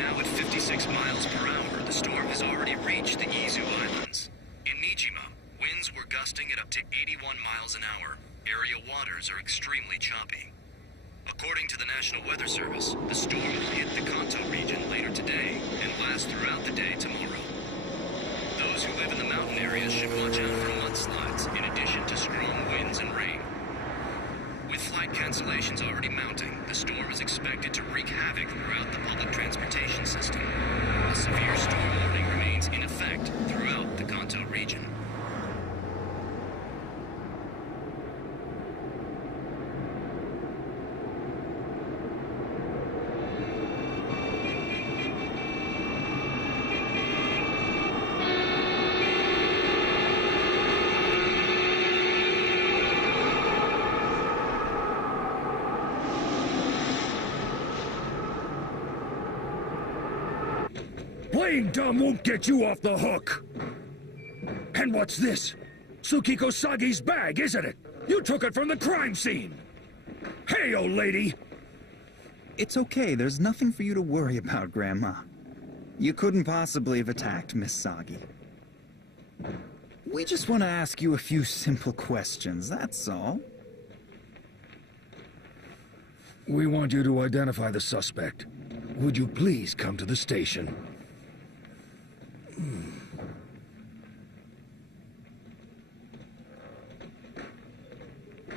Now at 56 miles per hour, the storm has already reached the Izu Islands. In Nijima, winds were gusting at up to 81 miles an hour. Area waters are extremely choppy. According to the National Weather Service, the storm will hit the Kanto region later today and last throughout the day tomorrow. Those who live in the mountain areas should watch out for mudslides, in addition to strong winds and rain. With flight cancellations already mounting, the storm is expected to wreak havoc throughout the public transportation system. A severe storm warning remains in effect throughout the Kanto region. Playing dumb won't get you off the hook! And what's this? Tsukiko Sagi's bag, isn't it? You took it from the crime scene! Hey, old lady! It's okay, there's nothing for you to worry about, Grandma. You couldn't possibly have attacked Miss Sagi. We just want to ask you a few simple questions, that's all. We want you to identify the suspect. Would you please come to the station?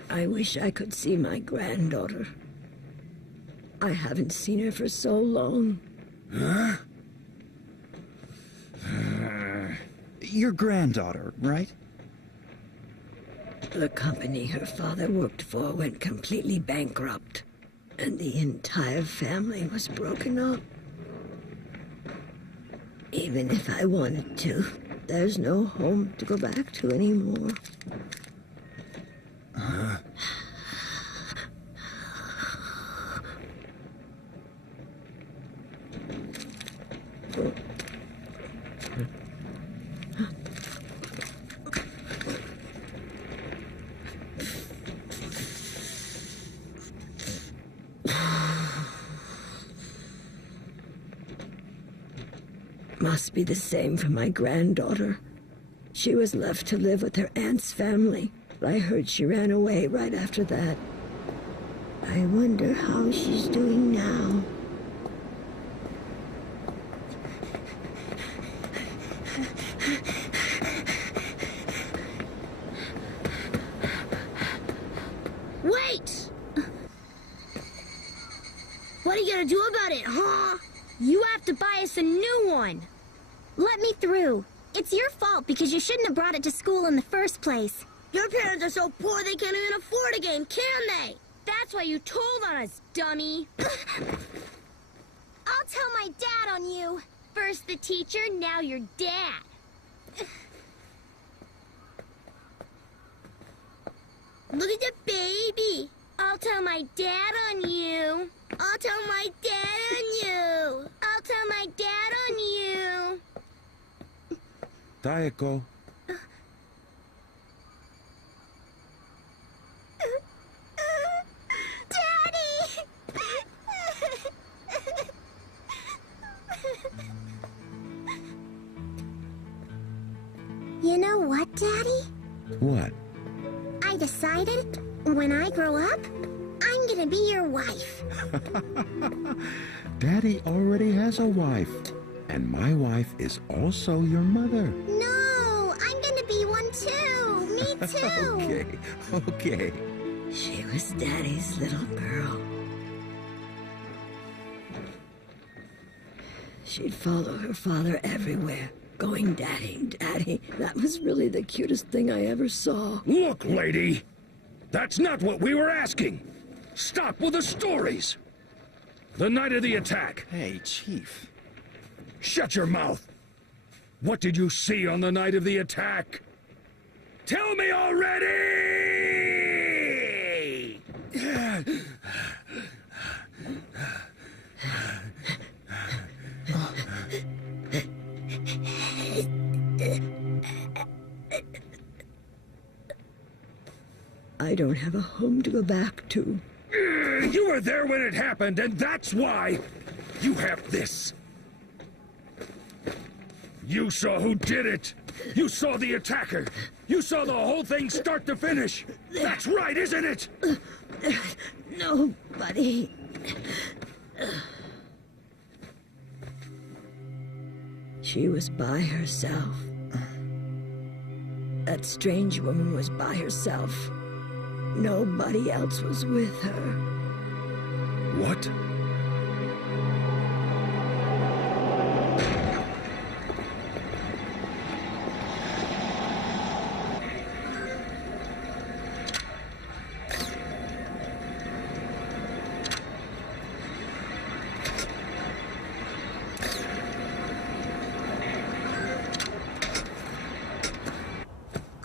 I wish I could see my granddaughter. I haven't seen her for so long. Huh? Your granddaughter, right? The company her father worked for went completely bankrupt, and the entire family was broken up. Even if I wanted to, there's no home to go back to anymore. Must be the same for my granddaughter. She was left to live with her aunt's family, but I heard she ran away right after that. I wonder how she's doing now. Wait! What are you gonna do about it, huh? You have to buy us a new one. Let me through. It's your fault because you shouldn't have brought it to school in the first place. Your parents are so poor they can't even afford a game, can they? That's why you told on us, dummy. I'll tell my dad on you. First the teacher, now your dad. Look at the baby. I'll tell my dad on you. I'll tell my dad on you. I'll tell my dad on you. Taeko. Daddy! You know what, Daddy? What? I decided, when I grow up, I'm gonna be your wife. Daddy already has a wife. And my wife is also your mother. No, I'm gonna be one too. Me too. Okay. She was Daddy's little girl. She'd follow her father everywhere, going, "Daddy, Daddy." That was really the cutest thing I ever saw. Look, lady! That's not what we were asking! Stop with the stories! The night of the attack! Hey, Chief. Shut your mouth! What did you see on the night of the attack? Tell me already! I don't have a home to go back to. You were there when it happened, and that's why you have this. You saw who did it! You saw the attacker! You saw the whole thing start to finish! That's right, isn't it? Nobody. She was by herself. That strange woman was by herself. Nobody else was with her. What?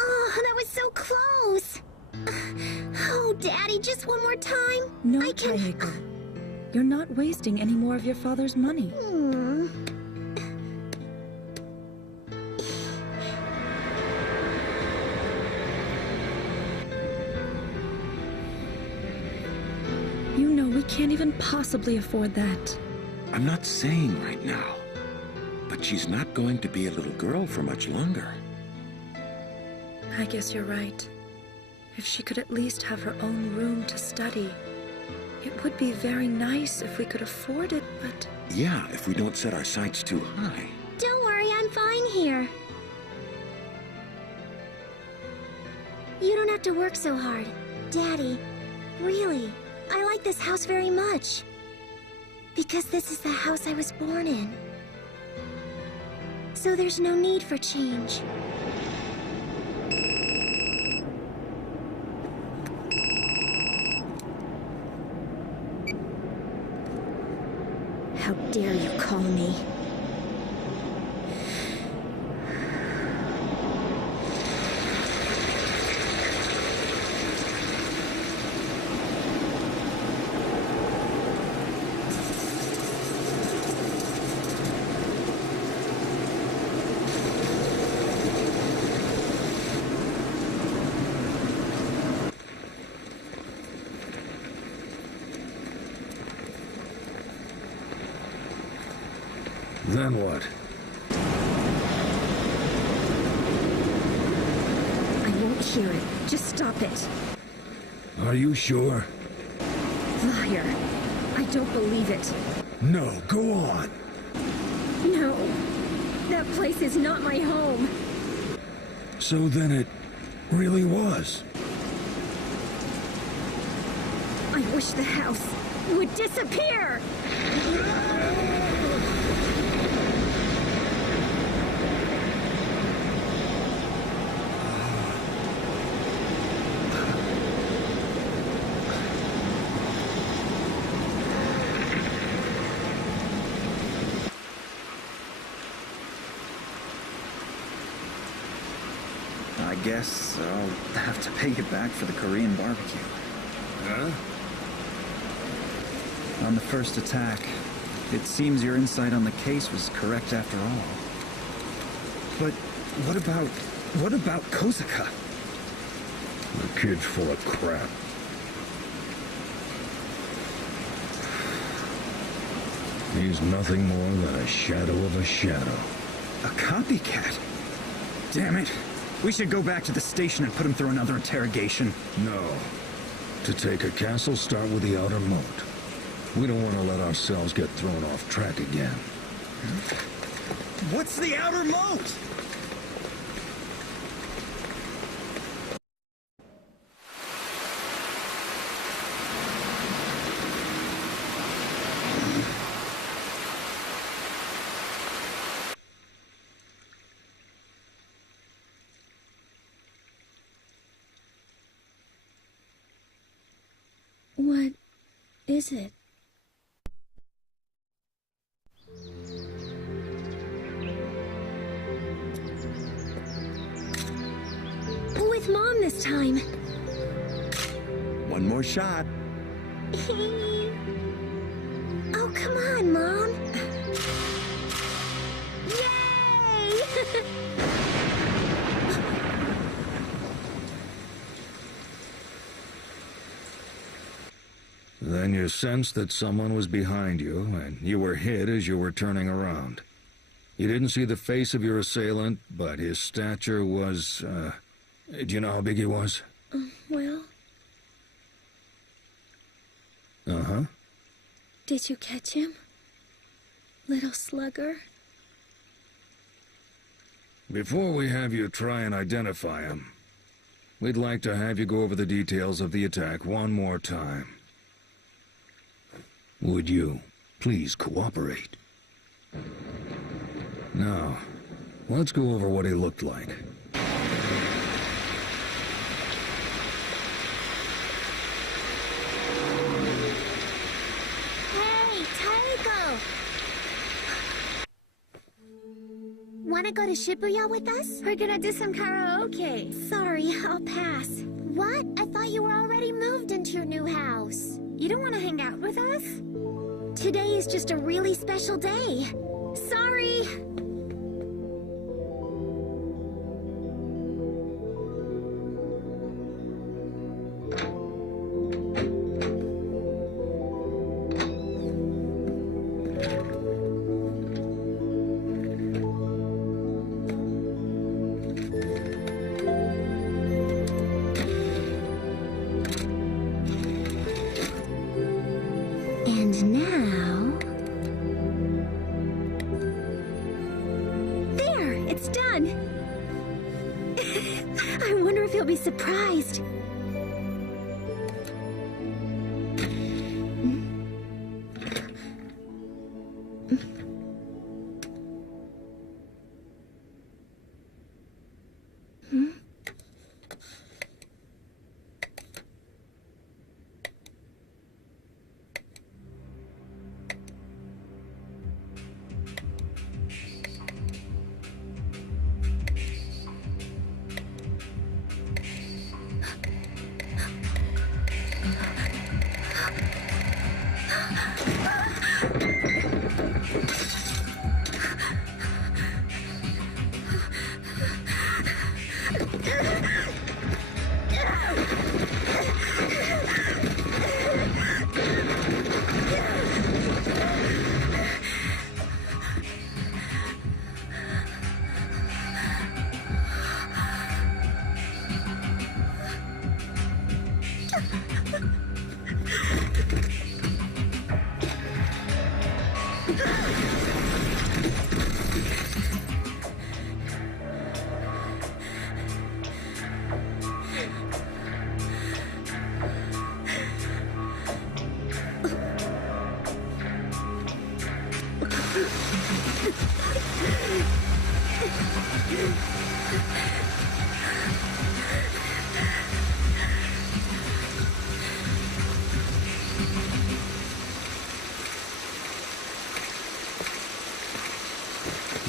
Oh, that was so close. Oh, Daddy, just one more time. No, I can... Kayako. You're not wasting any more of your father's money. You know we can't even possibly afford that. I'm not saying right now. But she's not going to be a little girl for much longer. I guess you're right. If she could at least have her own room to study. It would be very nice if we could afford it, but... Yeah, if we don't set our sights too high. Don't worry, I'm fine here. You don't have to work so hard. Daddy, really, I like this house very much. Because this is the house I was born in. So there's no need for change. How dare you call me? Then what? I won't hear it. Just stop it. Are you sure? Liar. I don't believe it. No, go on. No. That place is not my home. So then it really was. I wish the house would disappear! I guess I'll have to pay you back for the Korean barbecue. Huh? On the first attack, it seems your insight on the case was correct after all. But what about Kozaka? The kid's full of crap. He's nothing more than a shadow of a shadow. A copycat? Damn it. We should go back to the station and put him through another interrogation. No. To take a castle, start with the outer moat. We don't want to let ourselves get thrown off track again. What's the outer moat? What is it? With Mom this time. One more shot. Oh, come on, Mom. Yay! Then you sensed that someone was behind you, and you were hit as you were turning around. You didn't see the face of your assailant, but his stature was, do you know how big he was? Well, Uh-huh. did you catch him? Little slugger? Before we have you try and identify him, we'd like to have you go over the details of the attack one more time. Would you please cooperate? Now, let's go over what he looked like. Hey, Taiko! Wanna go to Shibuya with us? We're gonna do some karaoke. Sorry, I'll pass. What? I thought you were already moved into your new house. You don't want to hang out with us? Today is just a really special day. Sorry! And now... There! It's done! I wonder if he'll be surprised.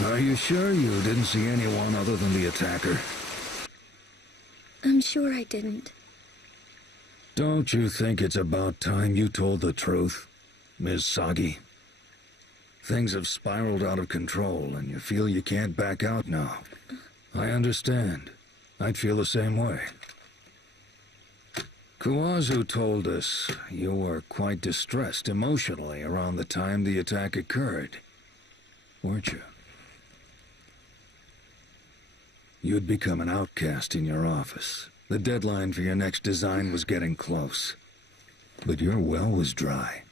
Are you sure you didn't see anyone other than the attacker? I'm sure I didn't. Don't you think it's about time you told the truth, Ms. Sagi? Things have spiraled out of control, and you feel you can't back out now. I understand. I'd feel the same way. Kawazu told us you were quite distressed emotionally around the time the attack occurred, weren't you? You'd become an outcast in your office. The deadline for your next design was getting close. But your well was dry.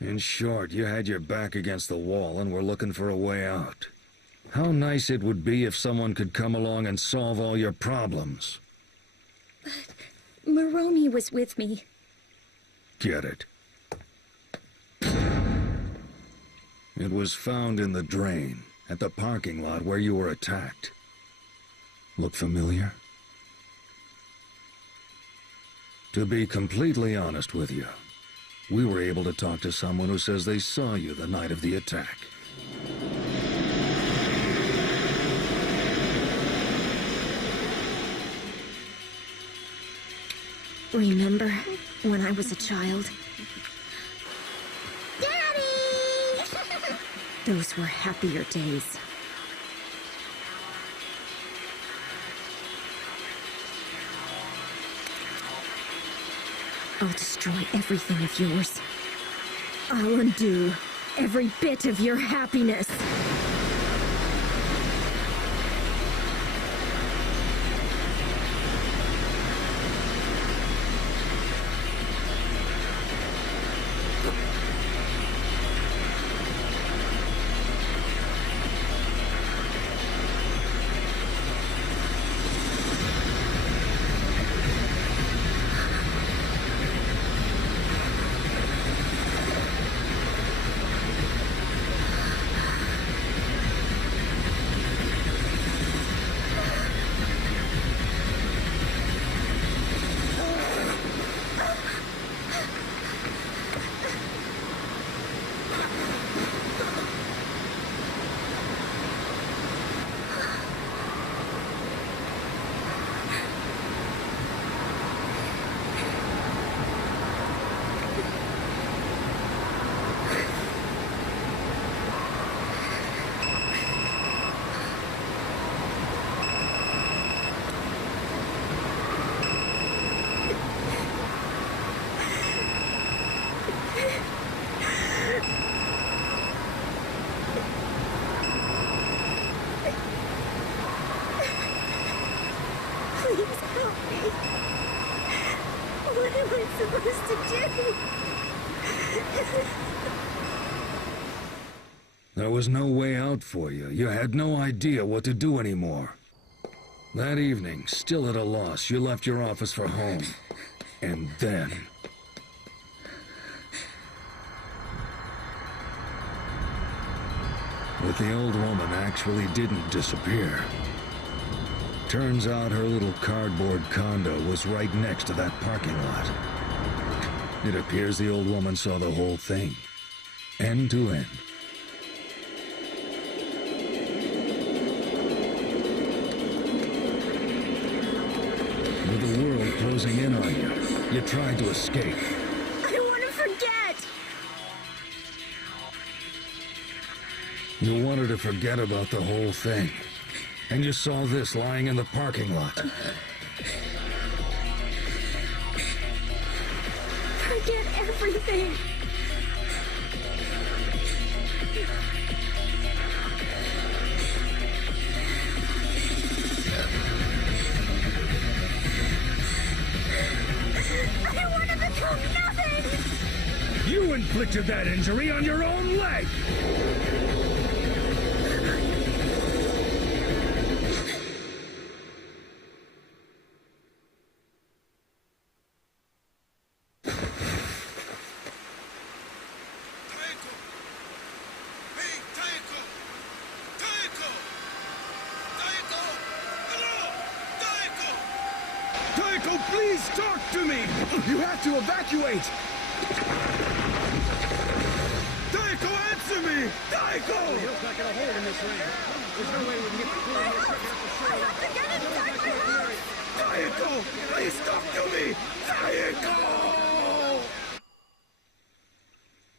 In short, you had your back against the wall and were looking for a way out. How nice it would be if someone could come along and solve all your problems. Moromi was with me. Get it? It was found in the drain, at the parking lot where you were attacked. Look familiar? To be completely honest with you, we were able to talk to someone who says they saw you the night of the attack. Remember when I was a child? Daddy! Those were happier days. I'll destroy everything of yours. I'll undo every bit of your happiness. Please help me. What am I supposed to do? There was no way out for you. You had no idea what to do anymore. That evening, still at a loss, you left your office for home. And then... But the old woman actually didn't disappear. Turns out her little cardboard condo was right next to that parking lot. It appears the old woman saw the whole thing, end to end. With the world closing in on you, you tried to escape. I want to forget! You wanted to forget about the whole thing. And you saw this lying in the parking lot. Forget everything! I want to become nothing! You inflicted that injury on your own leg! Please talk to me! You have to evacuate! Daiko, answer me! Daiko! Hill's not gonna hold in this rain. There's no way we can get the crew in here quick enough to show I have to get inside my house! Daiko! Please talk to me! Daiko!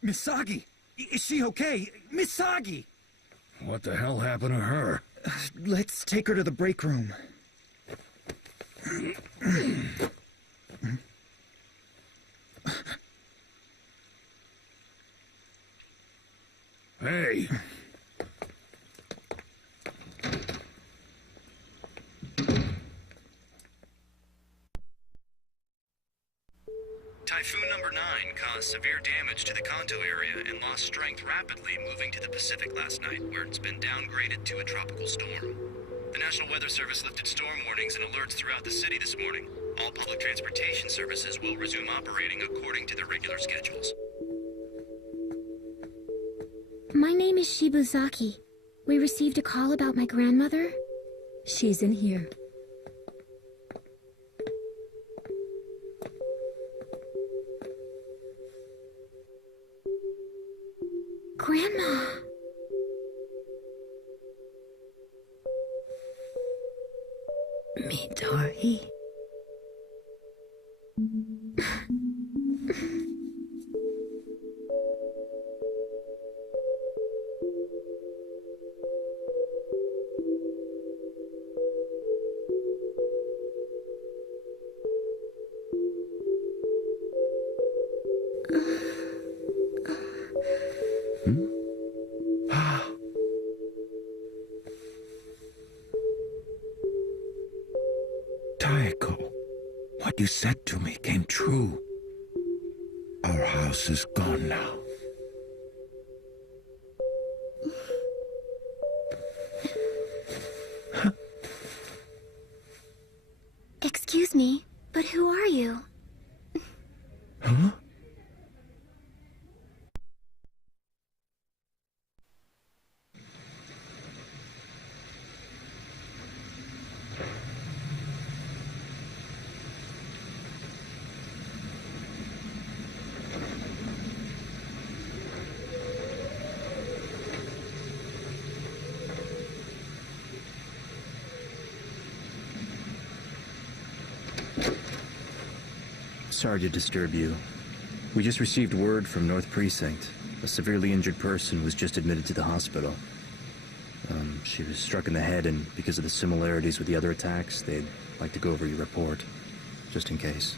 Misagi! Is she okay? Misagi! What the hell happened to her? Let's take her to the break room. Hey! Typhoon number 9 caused severe damage to the Kanto area and lost strength rapidly moving to the Pacific last night, where it's been downgraded to a tropical storm. The National Weather Service lifted storm warnings and alerts throughout the city this morning. All public transportation services will resume operating according to their regular schedules. My name is Shibuzaki. We received a call about my grandmother. She's in here. Grandma! Midori. said to me came true. Our house is gone now. Excuse me, but who are you? Huh? Sorry to disturb you. We just received word from North Precinct. A severely injured person was just admitted to the hospital. She was struck in the head, and because of the similarities with the other attacks, they'd like to go over your report, just in case.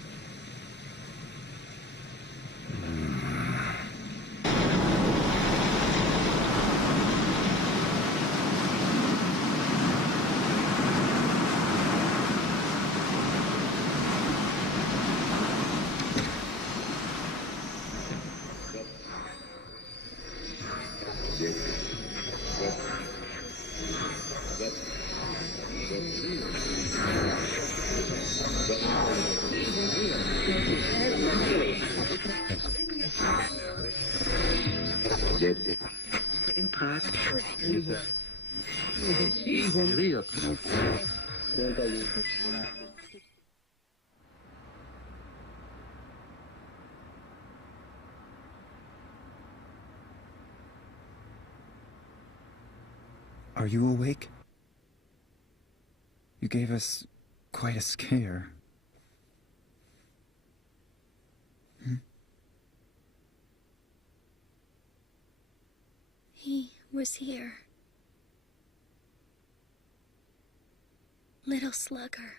Are you awake? You gave us quite a scare. He was here. Little slugger.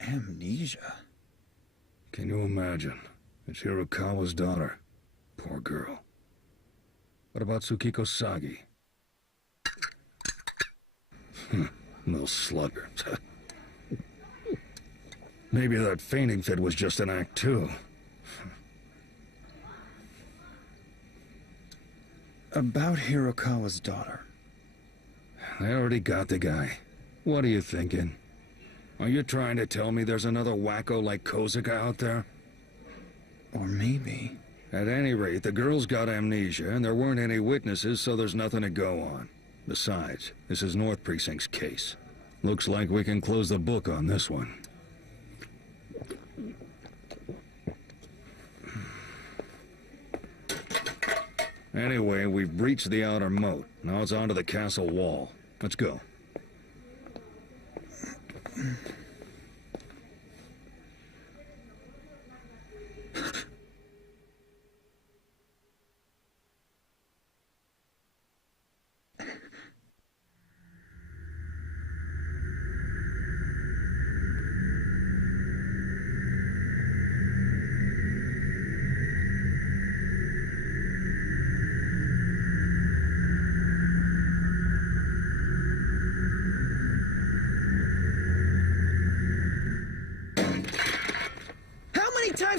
Amnesia? Can you imagine? It's Hirokawa's daughter. Poor girl. What about Tsukiko Sagi? Little slugger. Maybe that fainting fit was just an act, too. About Hirokawa's daughter. They already got the guy. What are you thinking? Are you trying to tell me there's another wacko like Kozuka out there? Or maybe... At any rate, the girl's got amnesia, and there weren't any witnesses, so there's nothing to go on. Besides, this is North Precinct's case. Looks like we can close the book on this one. Anyway, we've breached the outer moat. Now it's onto the castle wall. Let's go.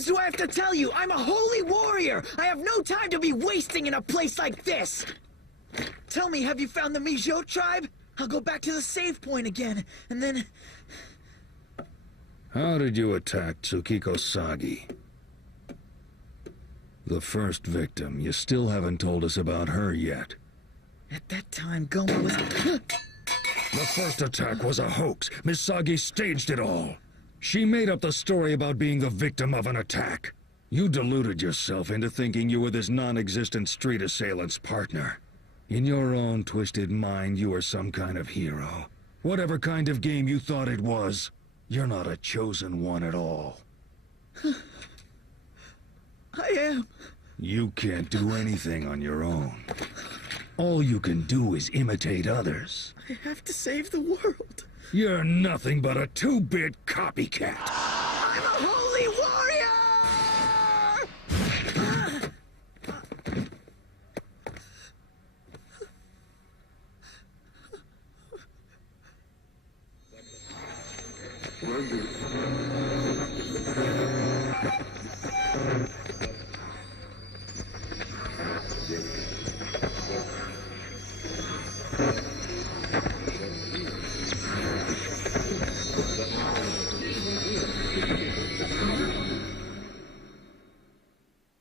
Do I have to tell you? I'm a holy warrior! I have no time to be wasting in a place like this! Tell me, have you found the Mijo tribe? I'll go back to the save point again, and then... How did you attack Tsukiko Sagi? The first victim. You still haven't told us about her yet. At that time, Goma was... The first attack was a hoax. Miss Sagi staged it all. She made up the story about being the victim of an attack. You deluded yourself into thinking you were this non-existent street assailant's partner. In your own twisted mind, you were some kind of hero. Whatever kind of game you thought it was. You're not a chosen one at all. I am. You can't do anything on your own. All you can do is imitate others. I have to save the world. You're nothing but a two-bit copycat. I'm a holy warrior!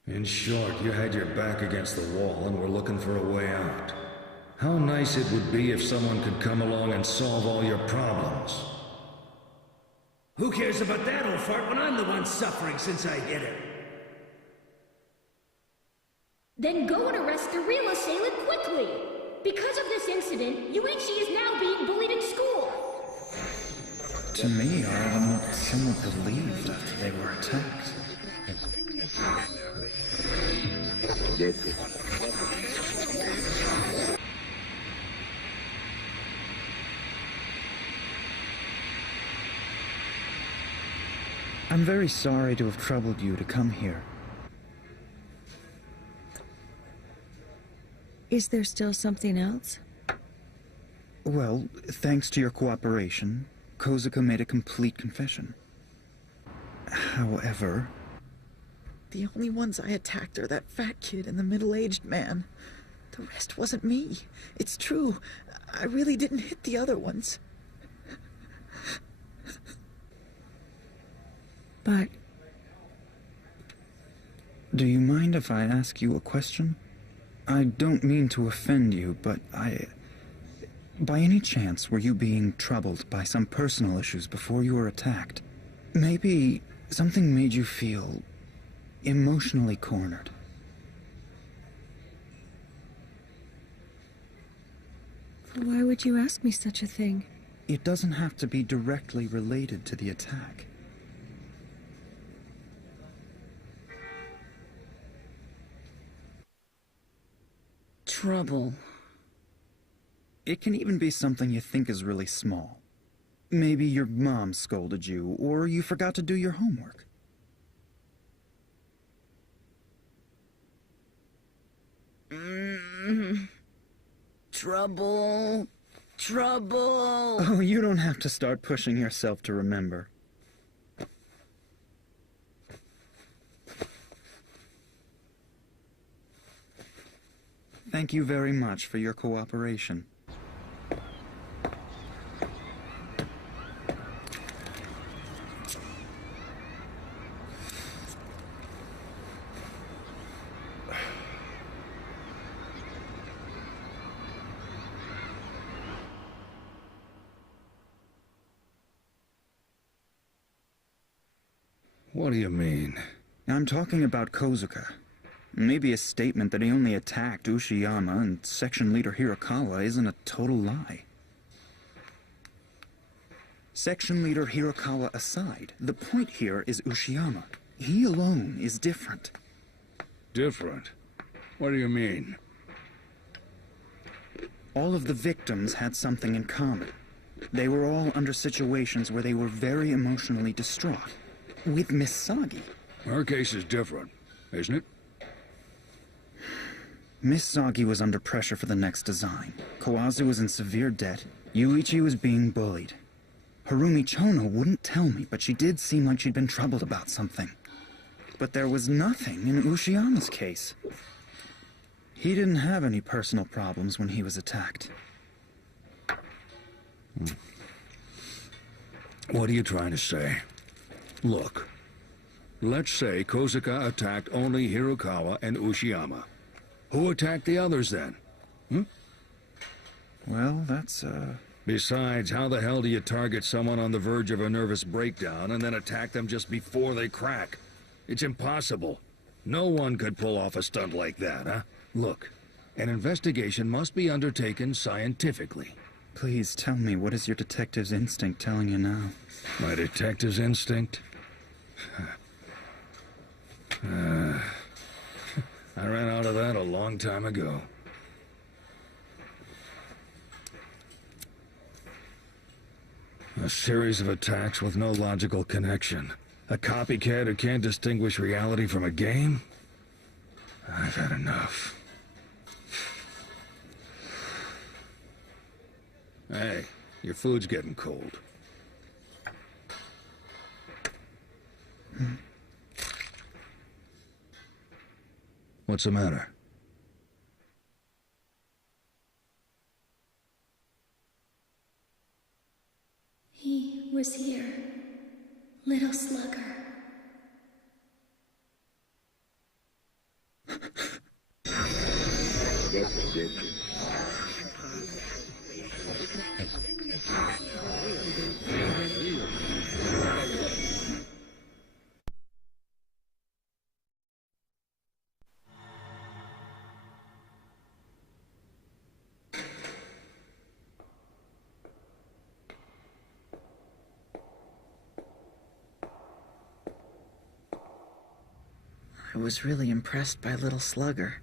In short, you had your back against the wall and were looking for a way out. How nice it would be if someone could come along and solve all your problems. Who cares about that old fart when I'm the one suffering since I hit her? Then go and arrest the real assailant quickly! Because of this incident, Yuichi is now being bullied in school! To me, all of them somewhat relieved after they were attacked. I'm very sorry to have troubled you to come here. Is there still something else? Well, thanks to your cooperation, Kozuka made a complete confession. However... The only ones I attacked are that fat kid and the middle-aged man. The rest wasn't me. It's true. I really didn't hit the other ones. But... Do you mind if I ask you a question? I don't mean to offend you, but by any chance, were you being troubled by some personal issues before you were attacked? Maybe something made you feel emotionally cornered. Why would you ask me such a thing? It doesn't have to be directly related to the attack. Trouble. It can even be something you think is really small. Maybe your mom scolded you, or you forgot to do your homework. Trouble. Trouble. Oh, you don't have to start pushing yourself to remember. Thank you very much for your cooperation. What do you mean? I'm talking about Kozuka. Maybe a statement that he only attacked Ushiyama and Section Leader Hirakawa isn't a total lie. Section Leader Hirakawa aside, the point here is Ushiyama. He alone is different. Different? What do you mean? All of the victims had something in common. They were all under situations where they were very emotionally distraught. With Miss Sagi. Her case is different, isn't it? Miss Sagi was under pressure for the next design. Kawazu was in severe debt. Yuichi was being bullied. Harumi Chono wouldn't tell me, but she did seem like she'd been troubled about something. But there was nothing in Ushiyama's case. He didn't have any personal problems when he was attacked. What are you trying to say? Look, let's say Kozuka attacked only Hirakawa and Ushiyama. Who attacked the others then? Well, that's, Besides, how the hell do you target someone on the verge of a nervous breakdown and then attack them just before they crack? It's impossible. No one could pull off a stunt like that, huh? Look, an investigation must be undertaken scientifically. Please tell me, what is your detective's instinct telling you now? My detective's instinct? I ran out of that a long time ago. A series of attacks with no logical connection. A copycat who can't distinguish reality from a game? I've had enough. Hey, your food's getting cold. What's the matter? He was here. Little Slugger. I was really impressed by Little Slugger.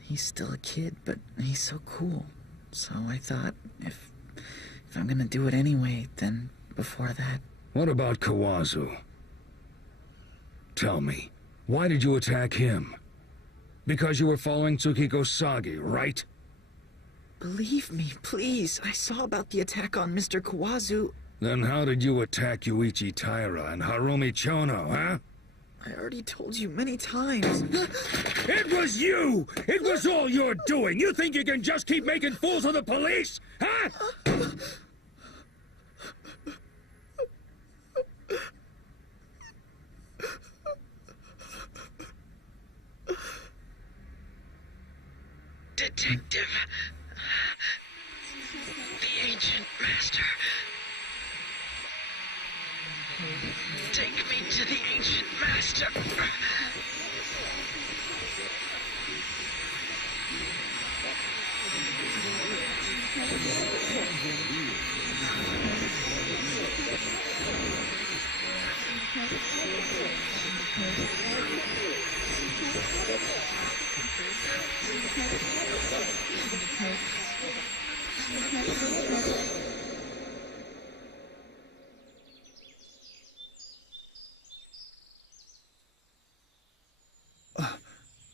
He's still a kid, but he's so cool. So I thought, if I'm gonna do it anyway, then before that... What about Kawazu? Tell me, why did you attack him? Because you were following Tsukiko Sagi, right? Believe me, please. I saw about the attack on Mr. Kawazu. Then how did you attack Yuichi Taira and Harumi Chono, huh? I already told you many times. It was you! It was all you're doing! You think you can just keep making fools of the police? Huh? Detective. The Ancient Master. Take me to the Ancient Master.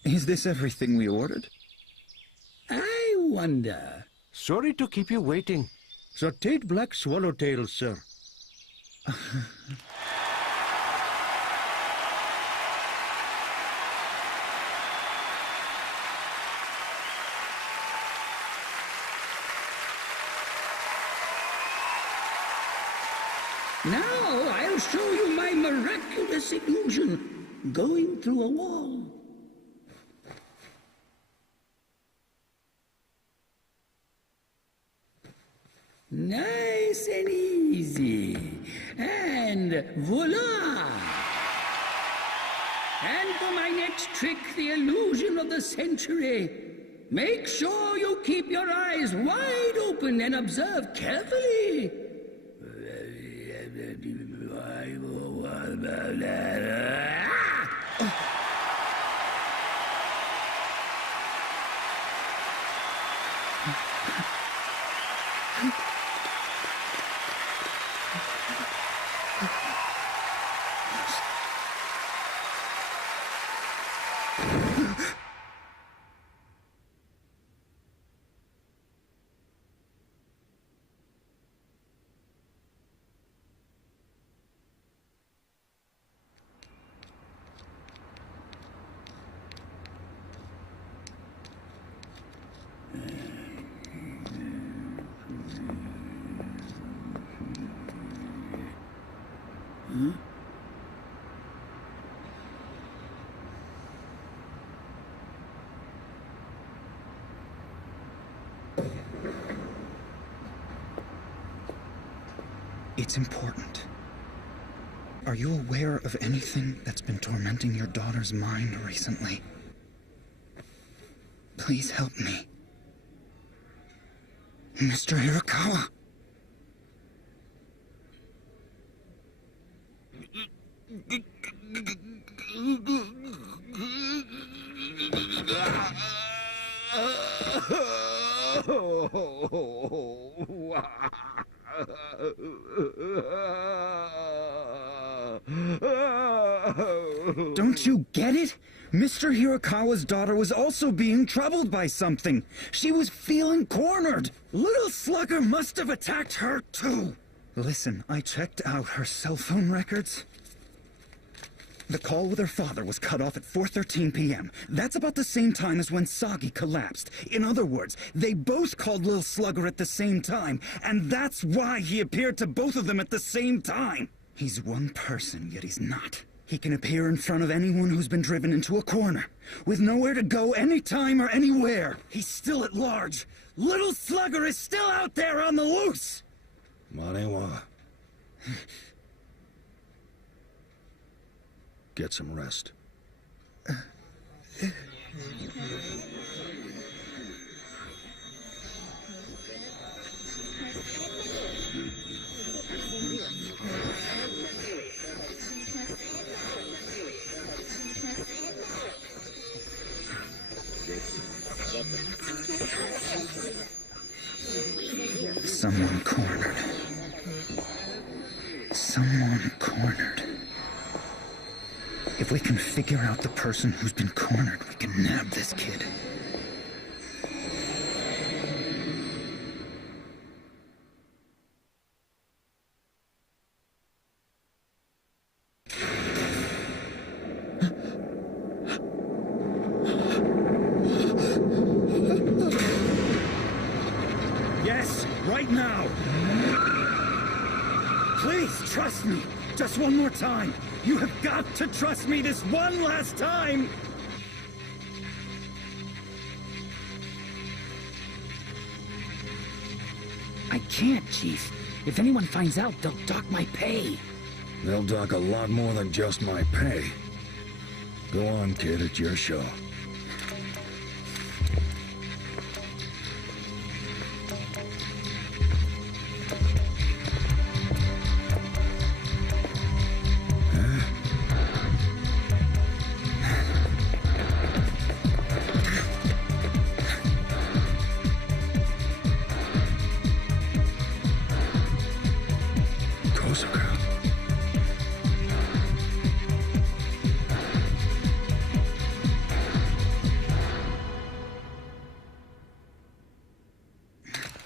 Is this everything we ordered? I wonder. Sorry to keep you waiting. Sautéed black swallowtail, sir. Now I'll show you my miraculous illusion, going through a wall. Nice and easy. And voila! And for my next trick, the illusion of the century. Make sure you keep your eyes wide open and observe carefully. It's important. Are you aware of anything that's been tormenting your daughter's mind recently? Please help me. Mr. Hirakawa! Don't you get it? Mr. Hirakawa's daughter was also being troubled by something. She was feeling cornered. Little Slugger must have attacked her too. Listen, I checked out her cell phone records. The call with her father was cut off at 4:13 p.m. That's about the same time as when Sagi collapsed. In other words, they both called Lil Slugger at the same time, and that's why he appeared to both of them at the same time. He's one person, yet he's not. He can appear in front of anyone who's been driven into a corner, with nowhere to go anytime or anywhere. He's still at large. Little Slugger is still out there on the loose! Maniwa. Get some rest. Someone cornered. Someone cornered. If we can figure out the person who's been cornered, we can nab this kid. Yes, right now! Please, trust me! Just one more time! You have got to trust me this one last time! I can't, Chief. If anyone finds out, they'll dock my pay. They'll dock a lot more than just my pay. Go on, kid, it's your show.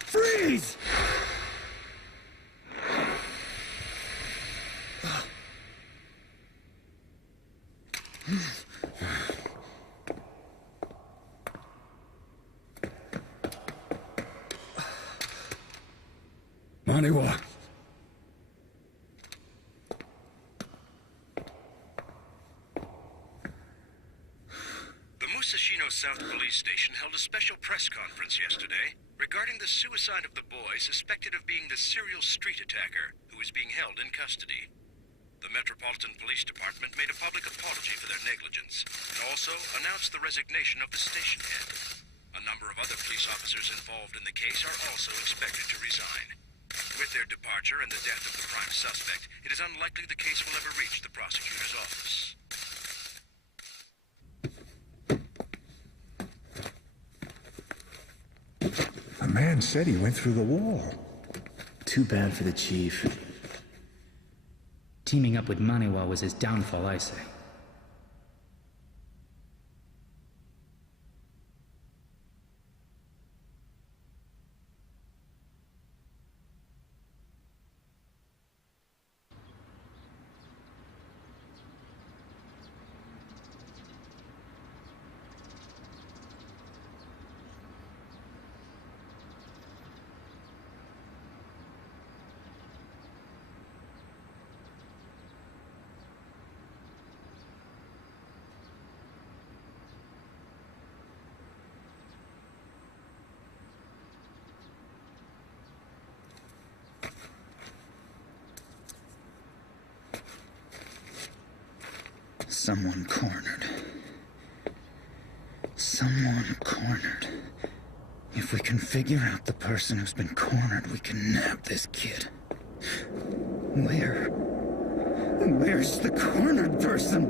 Freeze! Maniwa. The Musashino South Police Station held a special press conference yesterday regarding the suicide of the boy suspected of being the serial street attacker who is being held in custody. The Metropolitan Police Department made a public apology for their negligence and also announced the resignation of the station head. A number of other police officers involved in the case are also expected to resign. With their departure and the death of the prime suspect, it is unlikely the case will ever reach the prosecutor's office. The man said he went through the wall. Too bad for the chief. Teaming up with Maniwa was his downfall, I say. Someone cornered. Someone cornered. If we can figure out the person who's been cornered, we can nab this kid. Where's the cornered person?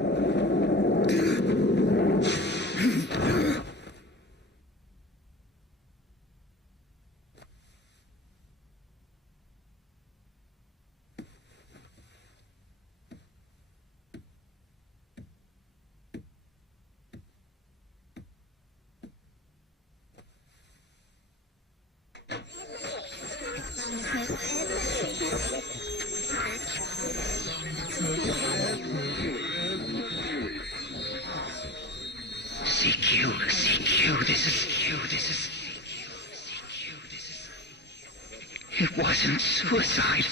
It wasn't suicide.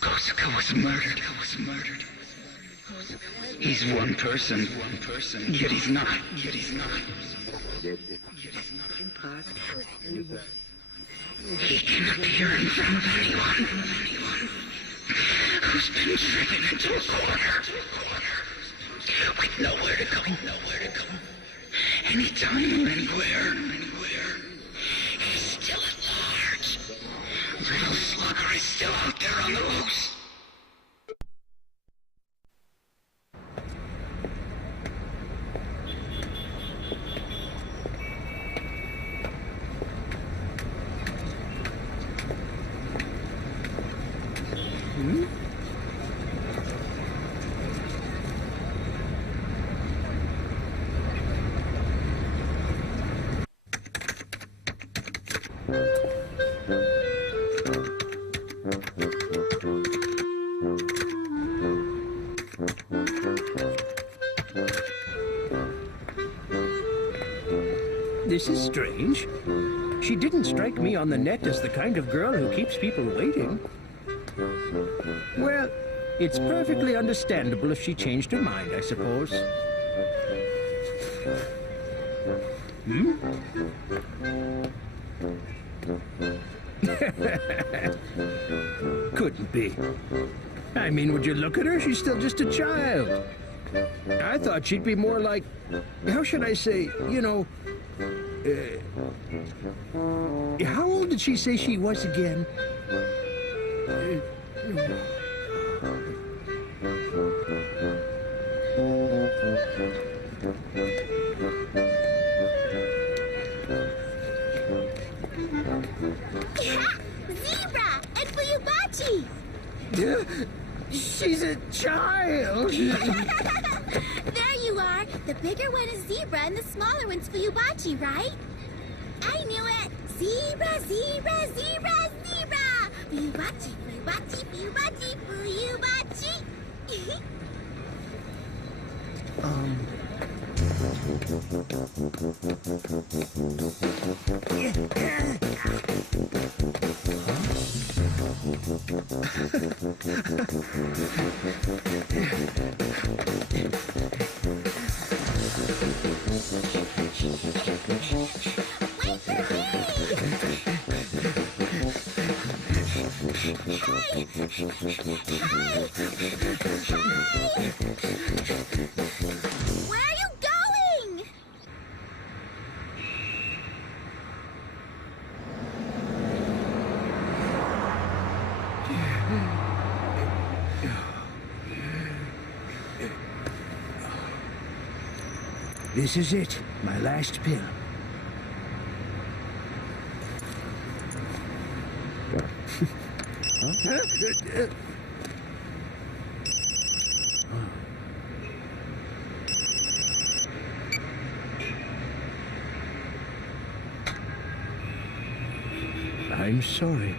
Kosuke was murdered. He's one person, yet he's not. He can appear in front of anyone who's been driven into a corner with nowhere to go. Anytime or anywhere. He's still at large. Little Slugger is still out there on the loose. This is strange. She didn't strike me on the net as the kind of girl who keeps people waiting. Well, it's perfectly understandable if she changed her mind, I suppose. Couldn't be. I mean, would you look at her? She's still just a child. I thought she'd be more like, how should I say, you know, how old did she say she was again? Zebra and Fuyubachi! She's a child! There you are! The bigger one is Zebra and the smaller one's Fuyubachi, right? I knew it! Zebra, zebra, zebra, zebra! Fuyubachi, Fuyubachi, Fuyubachi, Fuyubachi! Where are you going? This is it, my last pill. I'm sorry.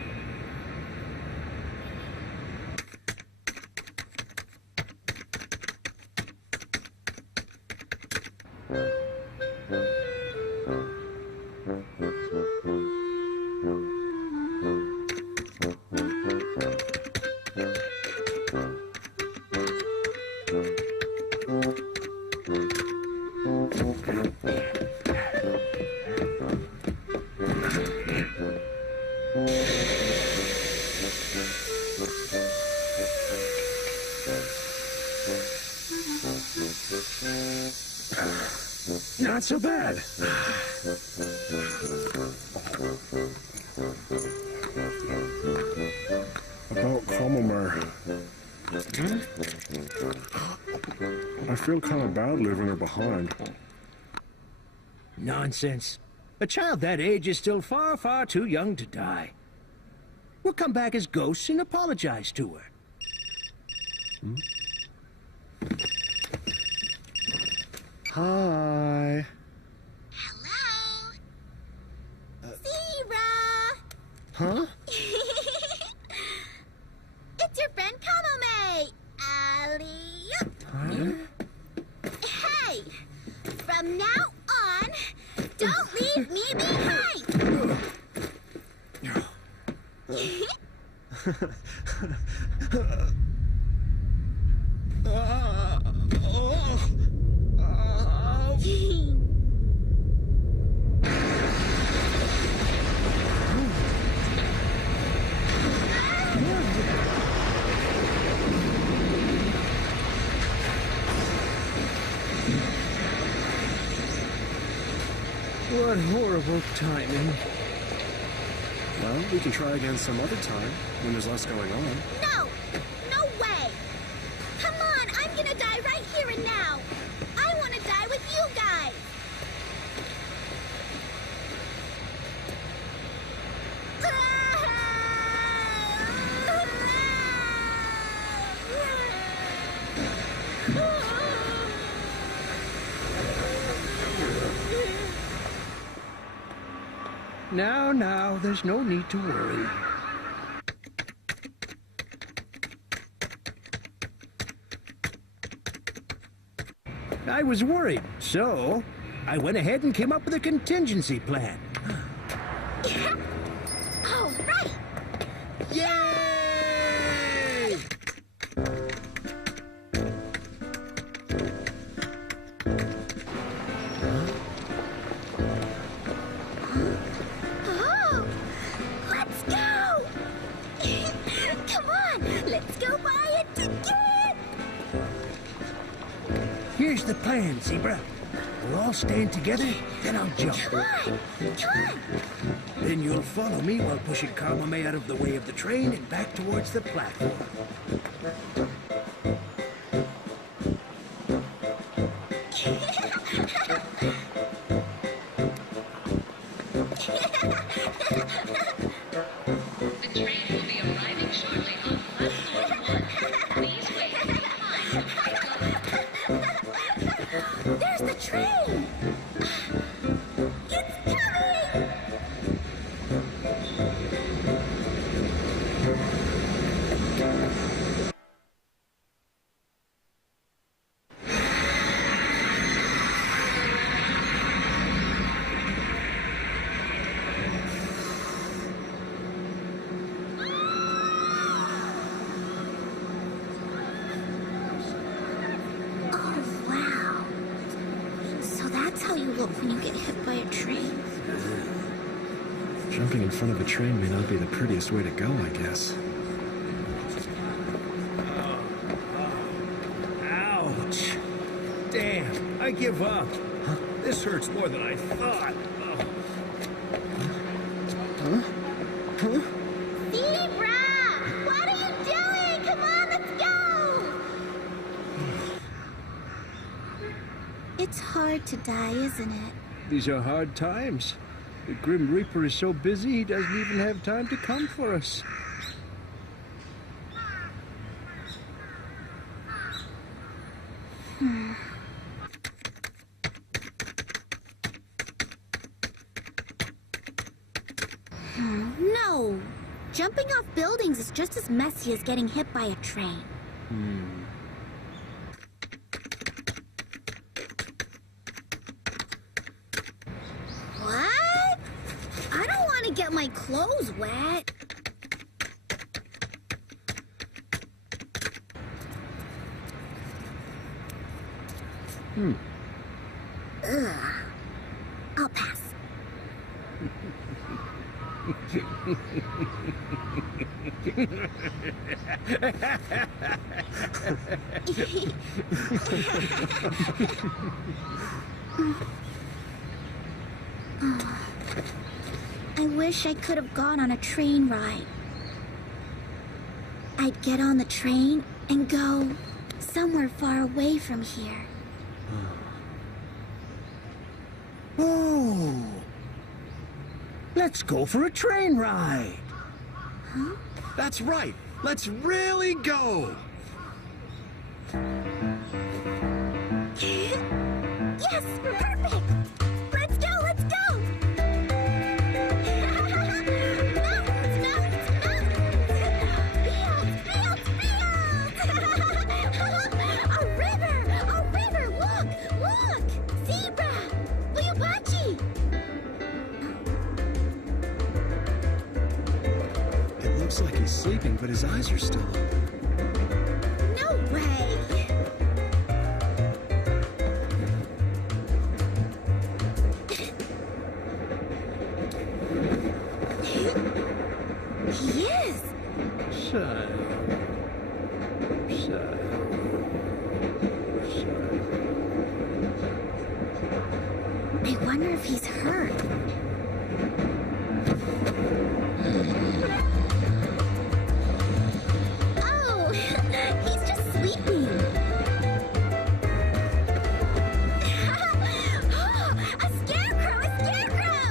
Not so bad. About Kamomar. I feel kind of bad leaving her behind. Nonsense. A child that age is still far, far too young to die. We'll come back as ghosts and apologize to her. Hi. Hello? Zebra! Huh? It's your friend Kamome! Alley-oop! Hey! From now on, don't leave me behind! What horrible timing. Well, we can try again some other time, when there's less going on. No! No way! Come on, I'm gonna die right here and now! I wanna die with you guys! Now, there's no need to worry. I was worried, so I went ahead and came up with a contingency plan. All right! Yay! Oh! Let's go! Come on, let's go buy a ticket! Here's the plan, Zebra. We'll all stand together, then I'll jump. Come on! Come on! Then you'll follow me while pushing Kamame out of the way of the train and back towards the platform. The train will be arriving shortly on platform 1. Please wait behind. There's the train! It's coming! Oh, wow. So that's how you look when you get hit by a train. Jumping in front of a train may not be the prettiest way to go, I guess. Ouch! Damn, I give up. This hurts more than I thought. Zebra! What are you doing? Come on, let's go! It's hard to die, isn't it? These are hard times. The Grim Reaper is so busy he doesn't even have time to come for us. No! Jumping off buildings is just as messy as getting hit by a train. What? I don't want to get my clothes wet. Ugh. I'll pass. I wish I could have gone on a train ride. I'd get on the train and go somewhere far away from here. Oh. Let's go for a train ride. Huh? That's right. Let's really go. Yes, perfect! Let's go, let's go! Mountains, mountains, mountains! Fields, fields, fields! A river, look, look! Zebra! Buyubachi! It looks like he's sleeping, but his eyes are still open. No way! He is! I wonder if he's hurt. Oh, he's just sleeping. A scarecrow! A scarecrow!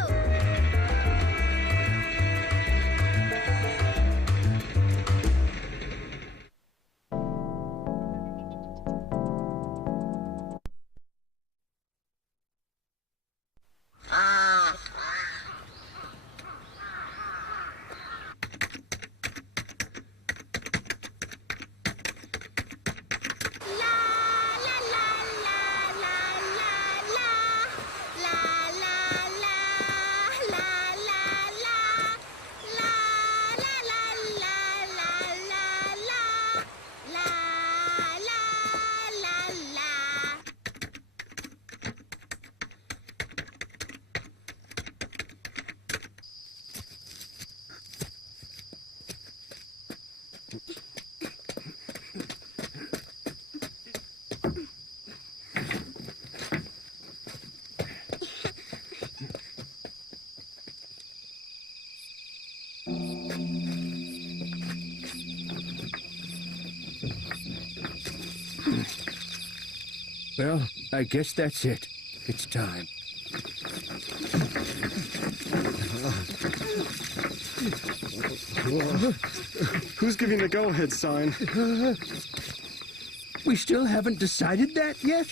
Well, I guess that's it. It's time. Who's giving the go-ahead sign? We still haven't decided that yet?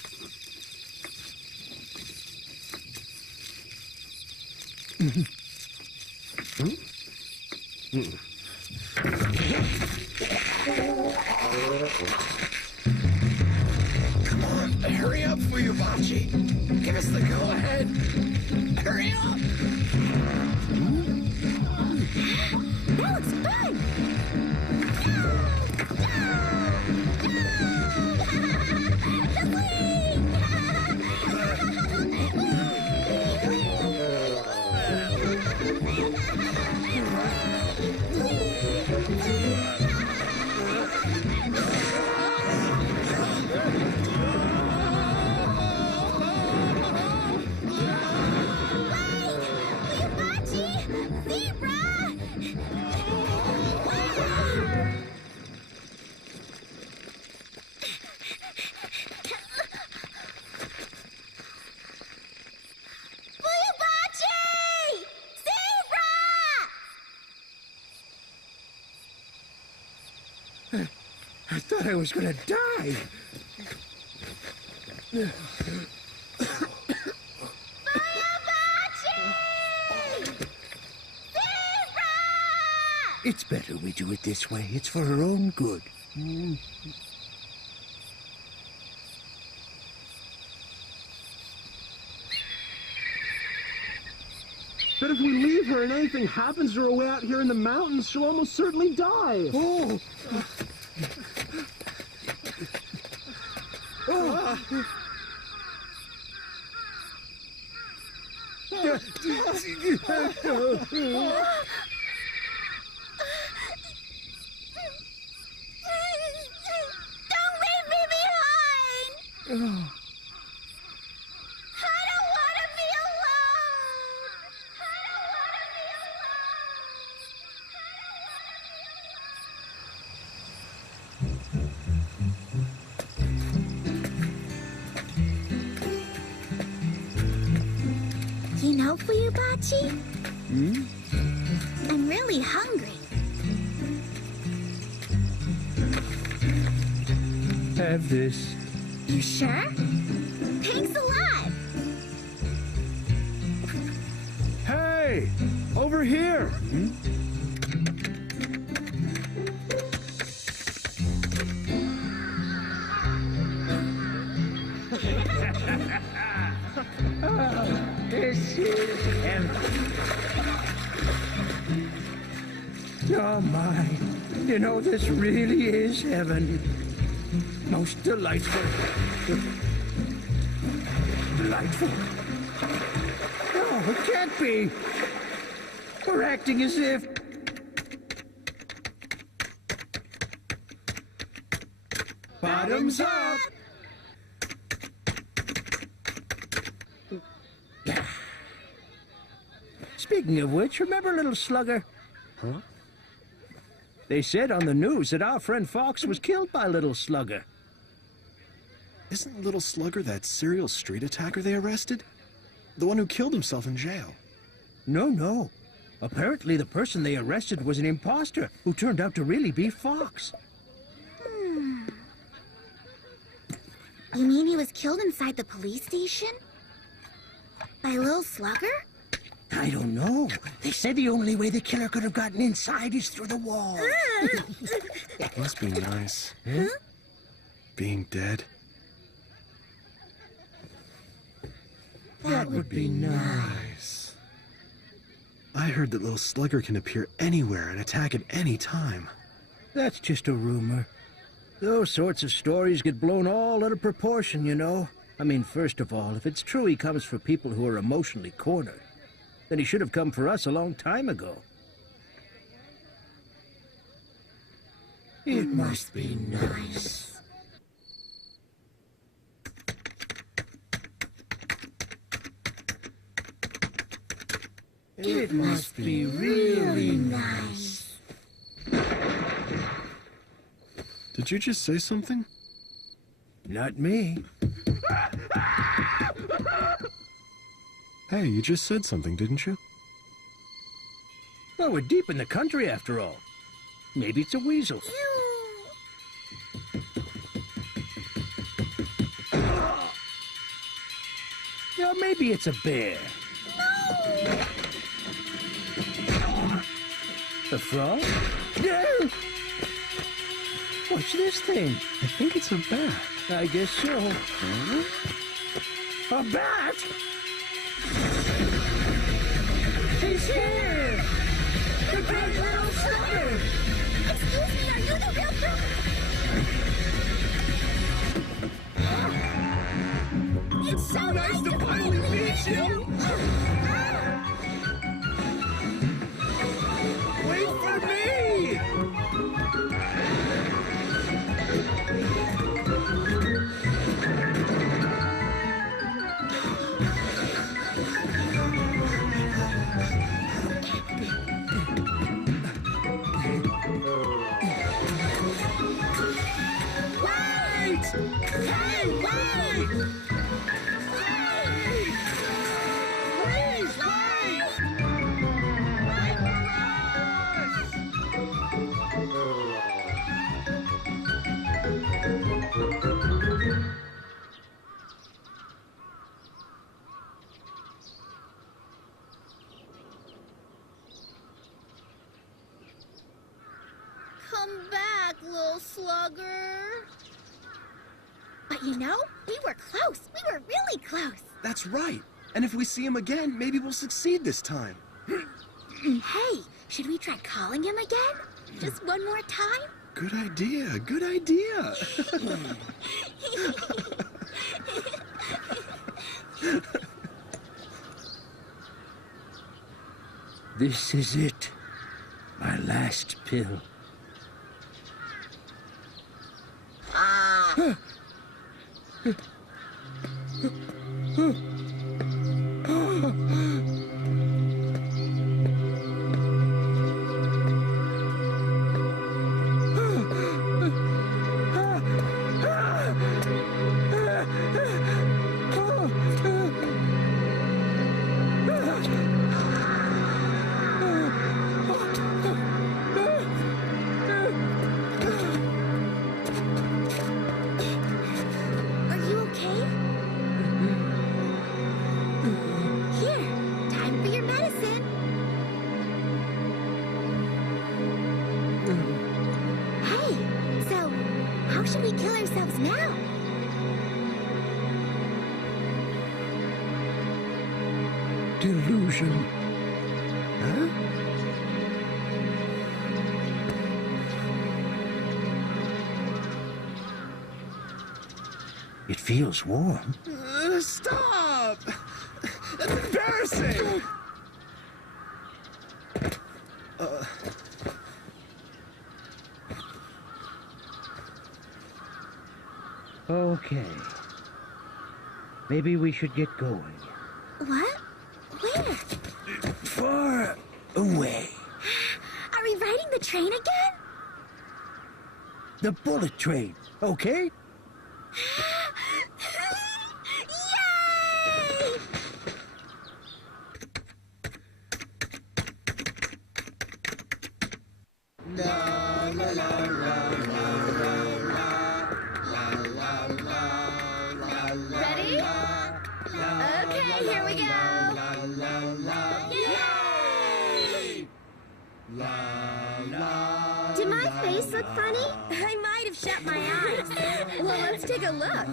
Come on, hurry up, Fuyubachi. Give us the go-ahead. Hurry up! That looks fun! I thought I was gonna die. It's better we do it this way. It's for her own good. But if we leave her and anything happens to her way out here in the mountains, she'll almost certainly die. Oh! Don't leave me behind! Oh. I something help for you, Bachi? Hmm? I'm really hungry. Have this. You sure? Thanks a lot. Hey! Over here! This is empty. Oh my. You know, this really is heaven. Most delightful. Delightful. No, it can't be. We're acting as if... Bottoms up! Speaking of which, remember Little Slugger? Huh? They said on the news that our friend Fox was killed by Little Slugger. Isn't Little Slugger that serial street attacker they arrested? The one who killed himself in jail? No. Apparently the person they arrested was an imposter who turned out to really be Fox. You mean he was killed inside the police station? By Lil Slugger? I don't know. They said the only way the killer could have gotten inside is through the wall. Must be nice. Huh? Being dead. That would be nice. I heard that Little Slugger can appear anywhere and attack at any time. That's just a rumor. Those sorts of stories get blown all out of proportion, you know. I mean, first of all, if it's true he comes for people who are emotionally cornered, then he should have come for us a long time ago. It must be nice. It must be really nice. Did you just say something? Not me. Hey, you just said something, didn't you? Well, we're deep in the country after all. Maybe it's a weasel. Or maybe it's a bear. No! A frog? No! What's this thing? I think it's a bat. I guess so. Huh? A bat? He's here! The big Little Slugger! Excuse me, are you the real thing? It's so nice to finally meet you! Wait for me! Wait! Hey, wait! Wait! Please, wait! Wait for us! Come back, Lil Slugger. But you know, we were close. We were really close. That's right. And if we see him again, maybe we'll succeed this time. Hey, should we try calling him again? Just one more time? Good idea. Good idea. This is it. My last pill. delusion. Huh? It feels warm. Stop! That's embarrassing! Okay. Maybe we should get going. What? Where? Far away. Are we riding the train again? The bullet train, okay? Yay! Ready? Okay, here we go. Yay! Did my face look funny? I might have shut my eyes. Well, let's take a look.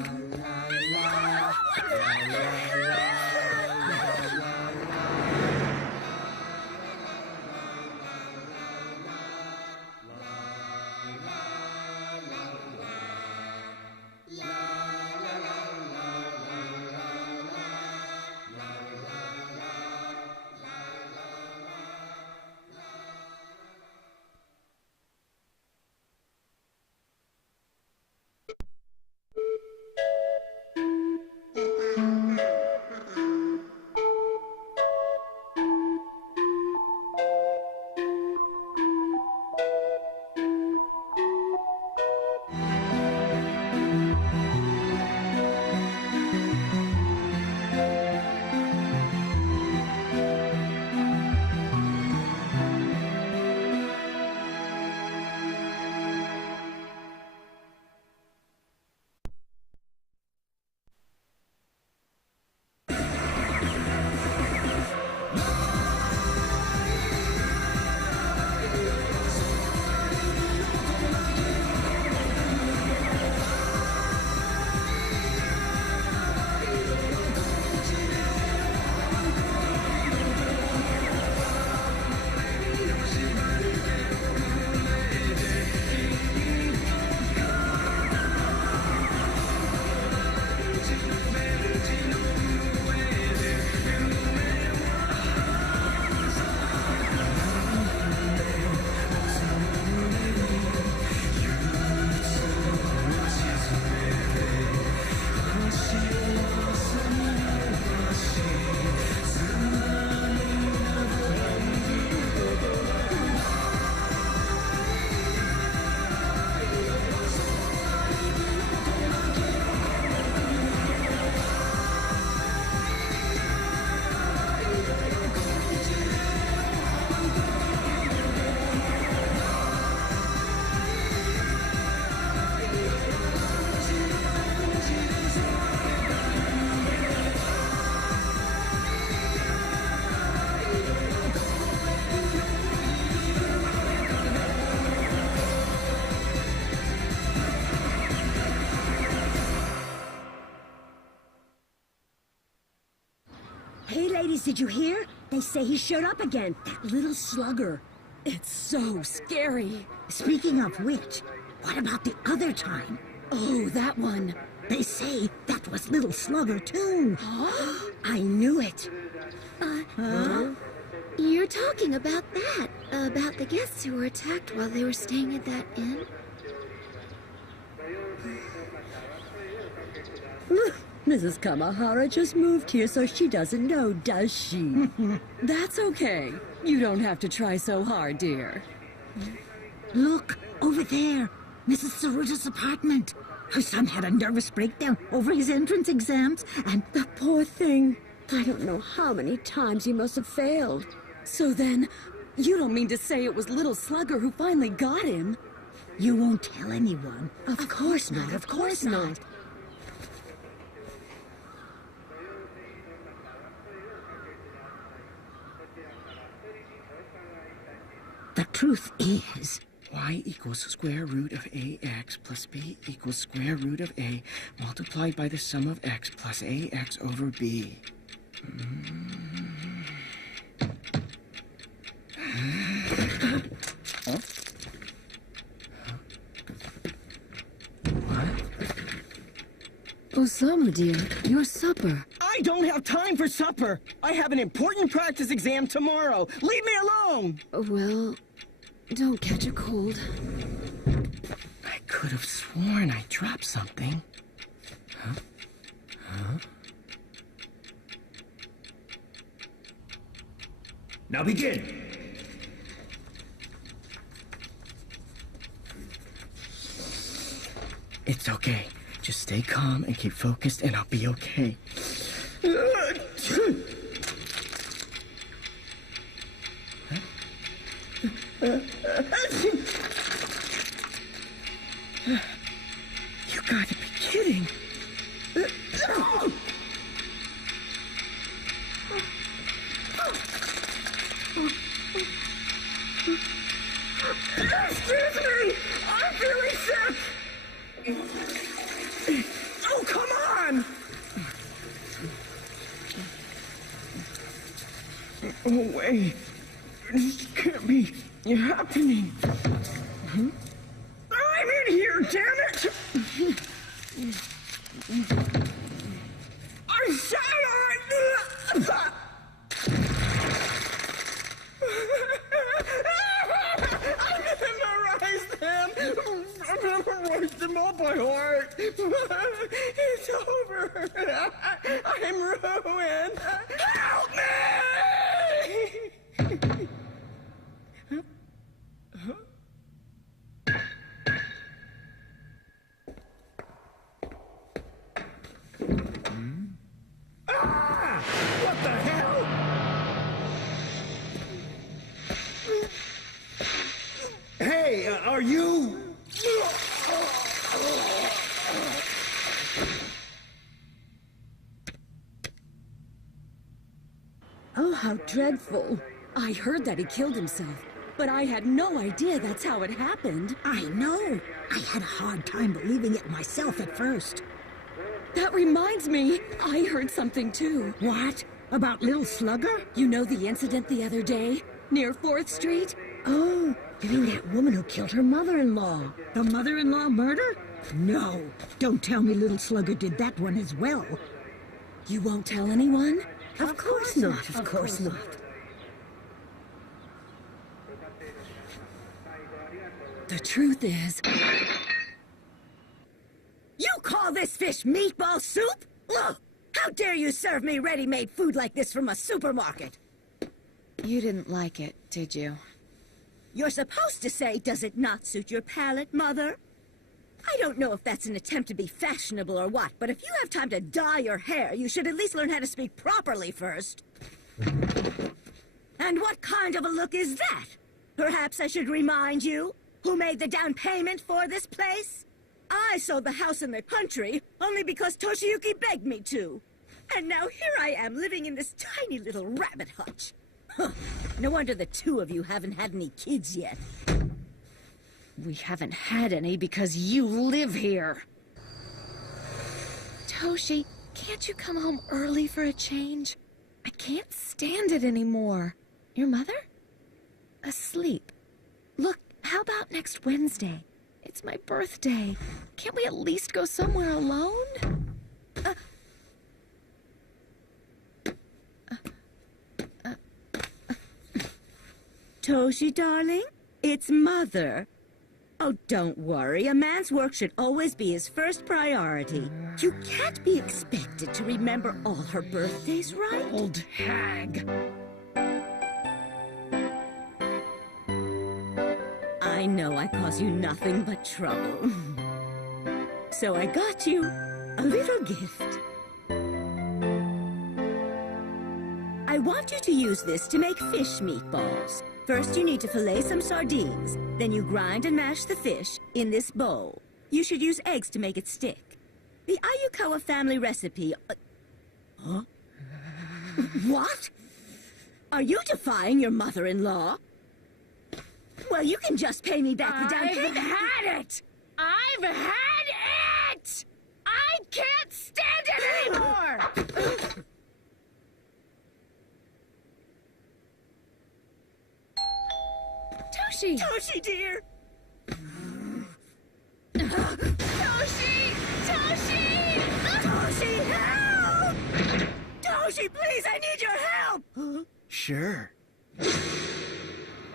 Hey, ladies, did you hear? They say he showed up again. That little slugger. It's so scary. Speaking of which, what about the other time? Oh, that one. They say that was little slugger, too. Huh? I knew it. You're talking about that. About the guests who were attacked while they were staying at that inn? Mrs. Kamahara just moved here, so she doesn't know, does she? That's okay. You don't have to try so hard, dear. Look, over there. Mrs. Saruta's apartment. Her son had a nervous breakdown over his entrance exams, and the poor thing. I don't know how many times he must have failed. So then, you don't mean to say it was little Slugger who finally got him? You won't tell anyone. Of course not, of course not. The truth is... Y equals square root of ax plus b equals square root of a multiplied by the sum of x plus ax over b. so, my dear, your supper. I don't have time for supper. I have an important practice exam tomorrow. Leave me alone. Well, don't catch a cold. I could have sworn I dropped something. Huh? Now begin. It's okay. Just stay calm and keep focused, and I'll be okay. You gotta be kidding. Excuse me! I'm feeling sick! Oh, come on! Oh, wait. This can't be happening. I'm in here, damn it! I said I memorized them all by heart. It's over. I'm ruined. Help me! What the hell? Hey, are you... Oh, how dreadful. I heard that he killed himself, but I had no idea that's how it happened. I know. I had a hard time believing it myself at first. That reminds me, I heard something too. What? About Little Slugger? You know the incident the other day, near 4th Street? Oh, you mean that woman who killed her mother-in-law? The mother-in-law murder? No, don't tell me Little Slugger did that one as well. You won't tell anyone? Of course not, of course not. The truth is... You call this fish meatball soup? Look! How dare you serve me ready-made food like this from a supermarket? You didn't like it, did you? You're supposed to say, does it not suit your palate, Mother? I don't know if that's an attempt to be fashionable or what, but if you have time to dye your hair, you should at least learn how to speak properly first. And what kind of a look is that? Perhaps I should remind you who made the down payment for this place? I sold the house in the country only because Toshiyuki begged me to. And now here I am living in this tiny little rabbit hutch. Huh. No wonder the two of you haven't had any kids yet. We haven't had any because you live here. Toshi, can't you come home early for a change? I can't stand it anymore. Your mother? Asleep. Look, how about next Wednesday? It's my birthday. Can't we at least go somewhere alone? Toshi, darling, it's Mother. Oh, don't worry. A man's work should always be his first priority. You can't be expected to remember all her birthdays, right? Old hag. I know I cause you nothing but trouble. So I got you a little gift. I want you to use this to make fish meatballs. First, you need to fillet some sardines. Then you grind and mash the fish in this bowl. You should use eggs to make it stick. The Ayukawa family recipe... Huh? What? Are you defying your mother-in-law? Well, you can just pay me back the down payment. I've had it! I've had it! I can't stand it anymore! Toshi! Toshi, dear! Toshi! Toshi! Yoshi, please, I need your help! Sure.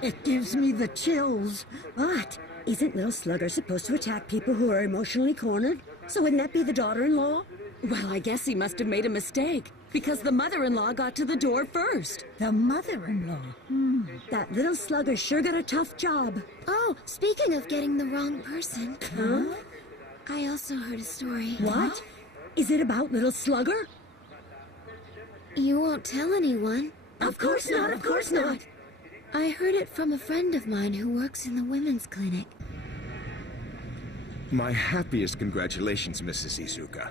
It gives me the chills. What? Isn't Little Slugger supposed to attack people who are emotionally cornered? So wouldn't that be the daughter-in-law? Well, I guess he must have made a mistake, because the mother-in-law got to the door first. The mother-in-law? That little slugger sure got a tough job. Oh, speaking of getting the wrong person. Huh? I also heard a story. What? Is it about Little Slugger? You won't tell anyone. Of course not, of course not. I heard it from a friend of mine who works in the women's clinic. My happiest congratulations, Mrs. Izuka.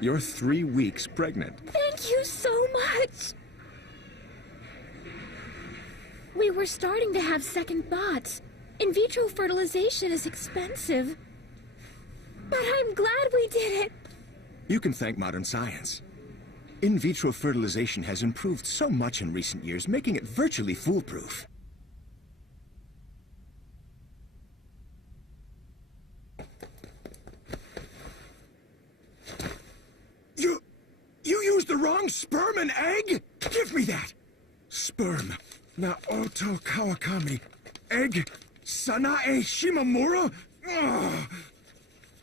You're 3 weeks pregnant. Thank you so much. We were starting to have second thoughts. In vitro fertilization is expensive. But I'm glad we did it. You can thank modern science. In vitro fertilization has improved so much in recent years, making it virtually foolproof. You used the wrong sperm and egg? Give me that! Sperm, Naoto Kawakami. Egg, Sanae Shimamura? Ugh.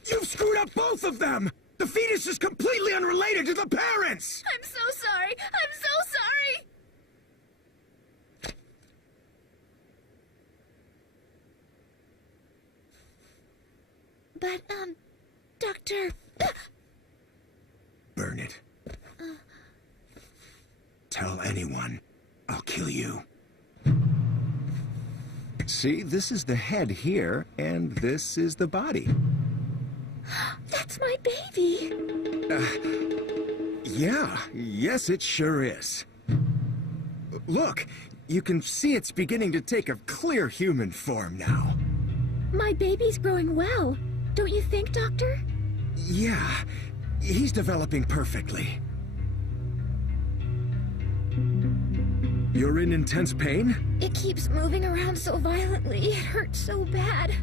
You've screwed up both of them! The fetus is completely unrelated to the parents! I'm so sorry. I'm so sorry. But, Doctor... Burn it. Tell anyone, I'll kill you. See, this is the head here, and this is the body. That's my baby. Yes, it sure is. Look, you can see it's beginning to take a clear human form now. My baby's growing well. Don't you think, Doctor? Yeah, he's developing perfectly. You're in intense pain? It keeps moving around so violently. It hurts so bad.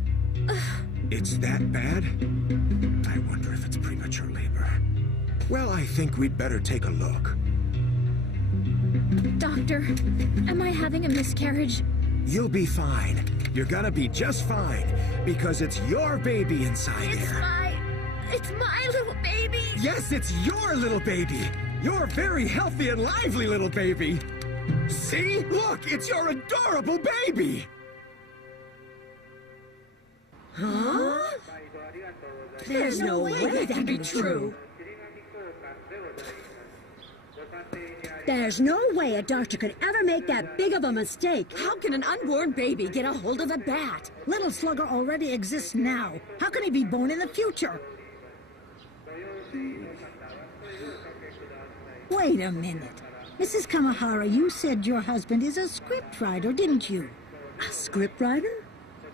Ugh. It's that bad? I wonder if it's premature labor. Well, I think we'd better take a look. Doctor, am I having a miscarriage? You'll be fine. You're gonna be just fine, because it's your baby inside here. It's my little baby. Yes, it's your little baby. Your very healthy and lively little baby. See? Look, it's your adorable baby. Huh? There's no way that can be true. There's no way a doctor could ever make that big of a mistake. How can an unborn baby get a hold of a bat? Little Slugger already exists now. How can he be born in the future? Wait a minute. Mrs. Kamahara, you said your husband is a scriptwriter, didn't you? A scriptwriter?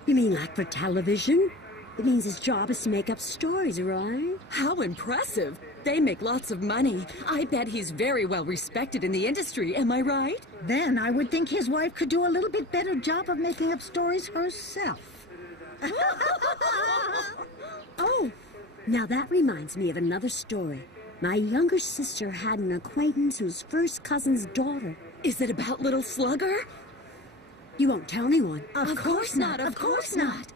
You mean like for television? It means his job is to make up stories, right? How impressive! They make lots of money. I bet he's very well respected in the industry, am I right? Then I would think his wife could do a little bit better job of making up stories herself. Oh, now that reminds me of another story. My younger sister had an acquaintance whose first cousin's daughter. Is it about Little Slugger? You won't tell anyone. Of course not, of course not.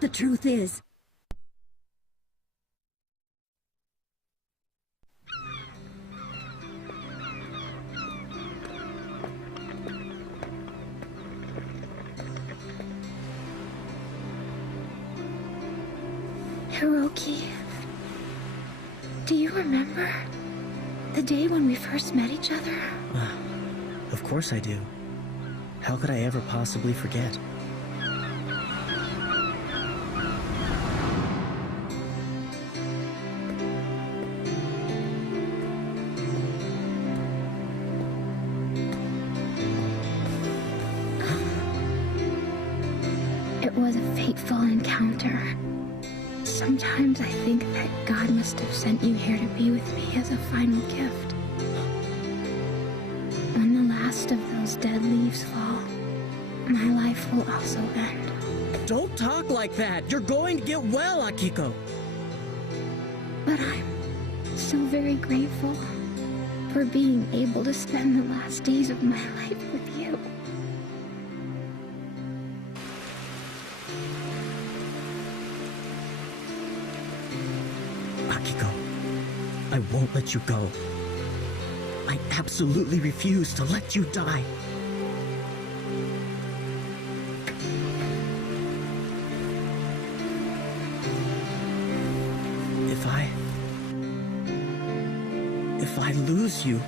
The truth is, Hiroki, do you remember the day when we first met each other? Of course I do. How could I ever possibly forget? It was a fateful encounter. Sometimes I think that God must have sent you here to be with me as a final gift. When the last of those dead leaves fall, my life will also end. Don't talk like that. You're going to get well, Akiko. But I'm so very grateful for being able to spend the last days of my life with you. Akiko, I won't let you go. I absolutely refuse to let you die. If I lose you,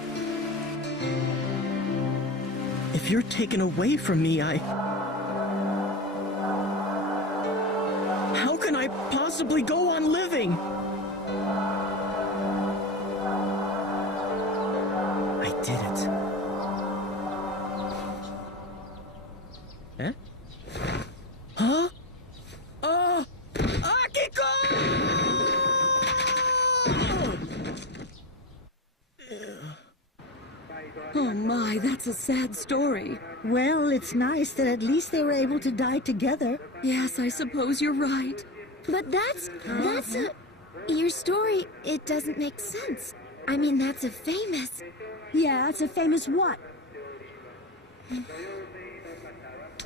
if you're taken away from me, how can I possibly go on living? I did it. Eh? Huh? Akiko! Oh my, that's a sad story. Well, it's nice that at least they were able to die together. Yes, I suppose you're right. But that's your story, it doesn't make sense. I mean, that's a famous... Yeah, it's a famous what?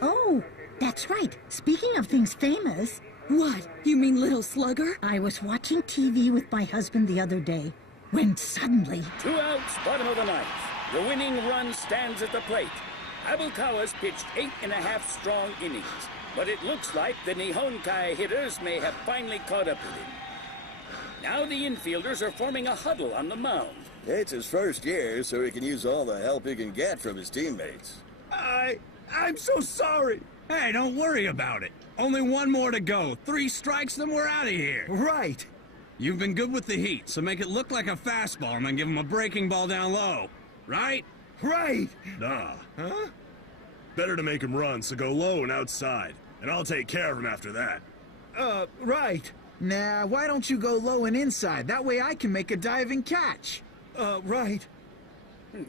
Oh, that's right. Speaking of things famous... What? You mean Little Slugger? I was watching TV with my husband the other day, when suddenly... 2 outs, bottom of the ninth. The winning run stands at the plate. Abukawa's pitched 8.5 strong innings, but it looks like the Nihonkai hitters may have finally caught up with him. Now the infielders are forming a huddle on the mound. It's his first year, so he can use all the help he can get from his teammates. I'm so sorry. Hey, don't worry about it. Only one more to go. 3 strikes, then we're out of here. Right. You've been good with the heat, so make it look like a fastball and then give him a breaking ball down low. Right? Right! Nah. Huh? Better to make him run, so go low and outside. And I'll take care of him after that. Right. Nah, why don't you go low and inside? That way I can make a diving catch. Right.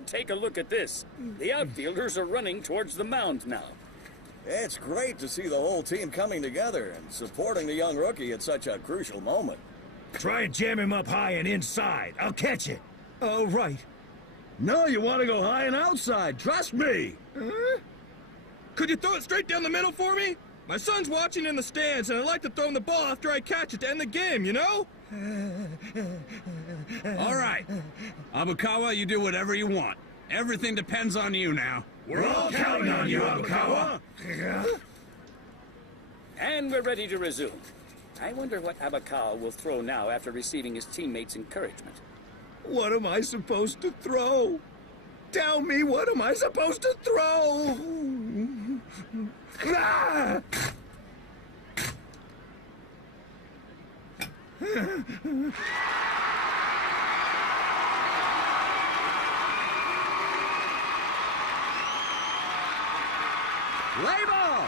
Take a look at this. The outfielders are running towards the mound now. It's great to see the whole team coming together and supporting the young rookie at such a crucial moment. Try and jam him up high and inside. I'll catch it. Oh, right. No, you want to go high and outside. Trust me. Could you throw it straight down the middle for me? My son's watching in the stands, and I'd like to throw him the ball after I catch it to end the game, you know? All right. Abukawa, you do whatever you want. Everything depends on you now. We're all counting on you, Abukawa. And we're ready to resume. I wonder what Abakawa will throw now after receiving his teammates' encouragement. What am I supposed to throw? Tell me, what am I supposed to throw? Ah! Label!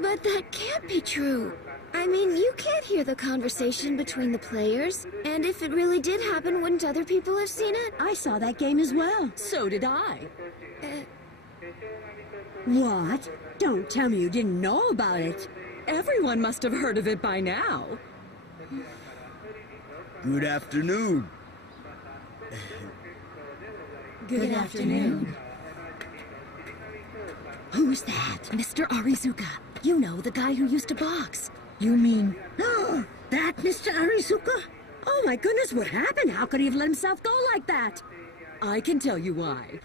But that can't be true. I mean, you can't hear the conversation between the players. And if it really did happen, wouldn't other people have seen it? I saw that game as well. So did I. What? Don't tell me you didn't know about it. Everyone must have heard of it by now. Good afternoon. Good afternoon. Who's that? Mr. Arizuka. You know, the guy who used to box. You mean... that Mr. Arizuka? Oh my goodness, what happened? How could he have let himself go like that? I can tell you why.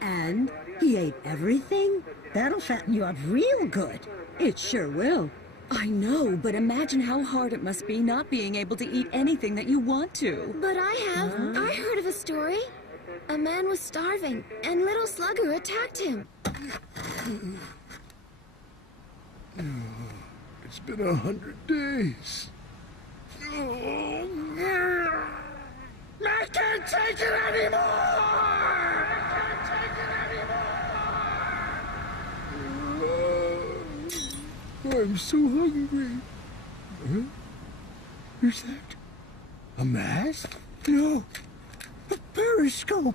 And he ate everything? That'll fatten you up real good. It sure will. I know, but imagine how hard it must be not being able to eat anything that you want to. But I have. I heard of a story. A man was starving, and Little Slugger attacked him. It's been 100 days. I can't take it anymore! I'm so hungry. Huh? Who's that? A mask? No. A periscope.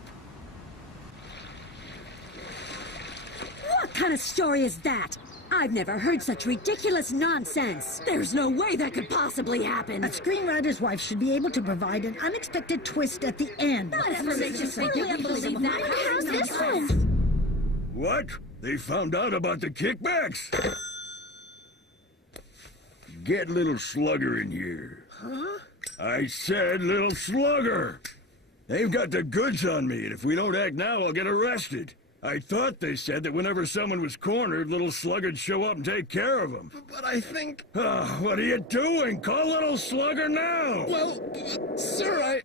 What kind of story is that? I've never heard such ridiculous nonsense. There's no way that could possibly happen. A screenwriter's wife should be able to provide an unexpected twist at the end. How's this one? What? They found out about the kickbacks? Get Little Slugger in here. Huh? I said Little Slugger. They've got the goods on me, and if we don't act now, I'll get arrested. I thought they said that whenever someone was cornered, Little Slugger'd show up and take care of them. But I think... What are you doing? Call Little Slugger now! Well, sir,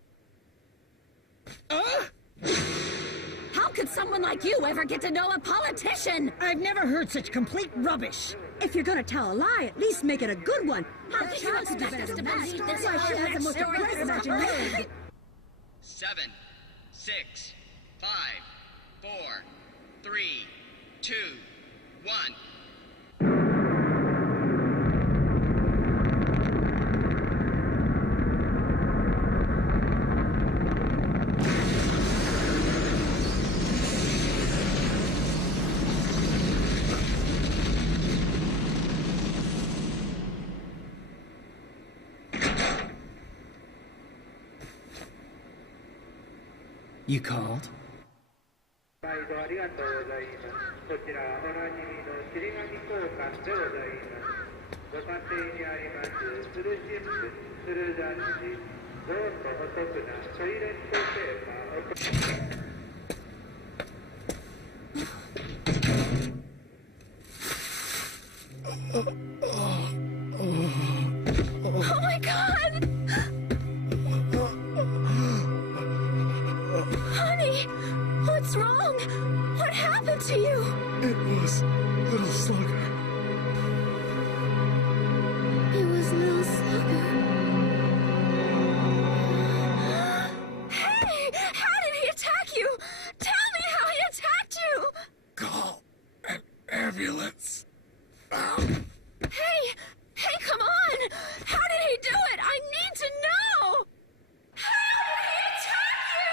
How could someone like you ever get to know a politician? I've never heard such complete rubbish. If you're gonna tell a lie, at least make it a good one. How could you expect us to believe this Why, she has the most story aggressive is imagination. 7, 6, 5, 4, 3, 2, 1. You called? 毎度ありがとうございます。こちらおなじみの尻紙交換でございます。ご家庭にありますフル新聞、フル雑誌、どうぞお得なトイレットペーパーを。Oh my God! Honey, what's wrong? What happened to you? It was Little Slugger. It was Little Slugger. Hey, how did he attack you? Tell me how he attacked you. Call an ambulance. Hey, come on! How did he do it? I need to know! How did he attack you?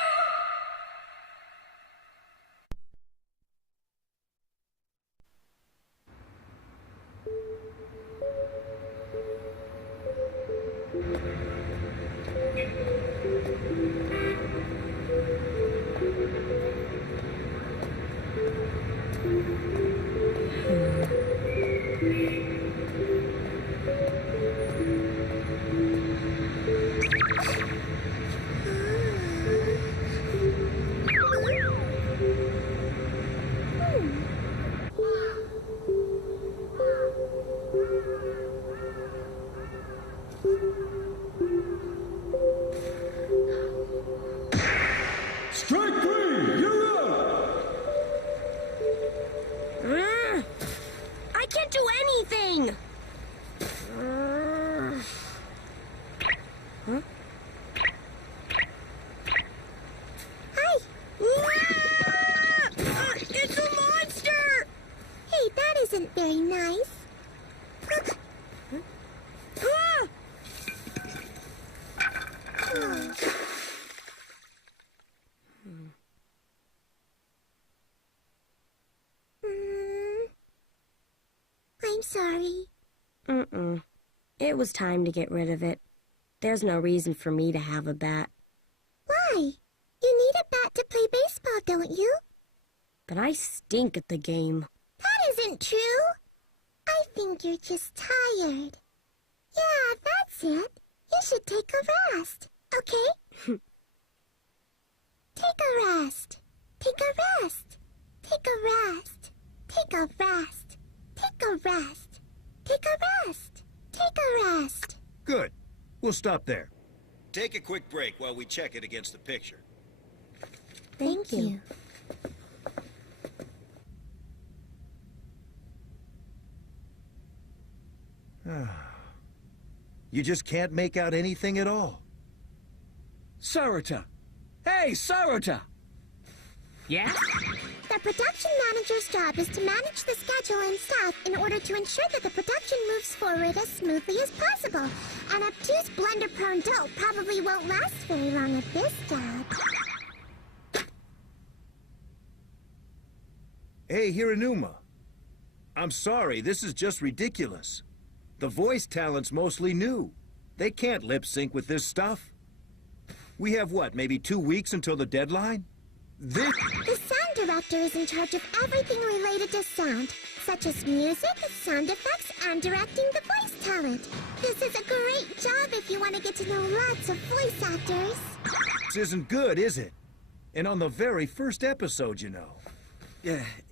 I'm sorry. It was time to get rid of it. There's no reason for me to have a bat. Why? You need a bat to play baseball, don't you? But I stink at the game. That isn't true. I think you're just tired. Yeah, that's it. You should take a rest, okay? Take a rest. Take a rest. Take a rest. Take a rest. Take a rest. Take a rest. Take a rest. Good. We'll stop there. Take a quick break while we check it against the picture. Thank you. You just can't make out anything at all. Sarata! Hey, Sarata! Yeah? The production manager's job is to manage the schedule and staff in order to ensure that the production moves forward as smoothly as possible. An obtuse, blunder-prone dope probably won't last very long at this job. Hey, Hiranuma. I'm sorry, this is just ridiculous. The voice talent's mostly new. They can't lip-sync with this stuff. We have what, maybe 2 weeks until the deadline? The sound director is in charge of everything related to sound, such as music, sound effects, and directing the voice talent. This is a great job if you want to get to know lots of voice actors. This isn't good, is it? And on the very first episode, you know.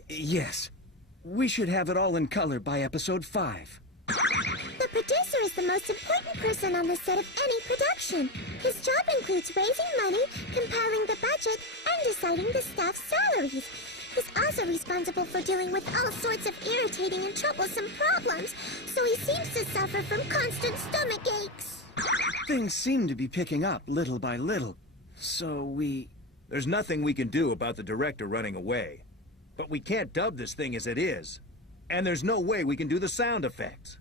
Yes. We should have it all in color by episode 5. The producer is the most important person on the set of any production. His job includes raising money, compiling the budget, and deciding the staff's salaries. He's also responsible for dealing with all sorts of irritating and troublesome problems, so he seems to suffer from constant stomach aches. Things seem to be picking up little by little, so we... There's nothing we can do about the director running away. But we can't dub this thing as it is. And there's no way we can do the sound effects.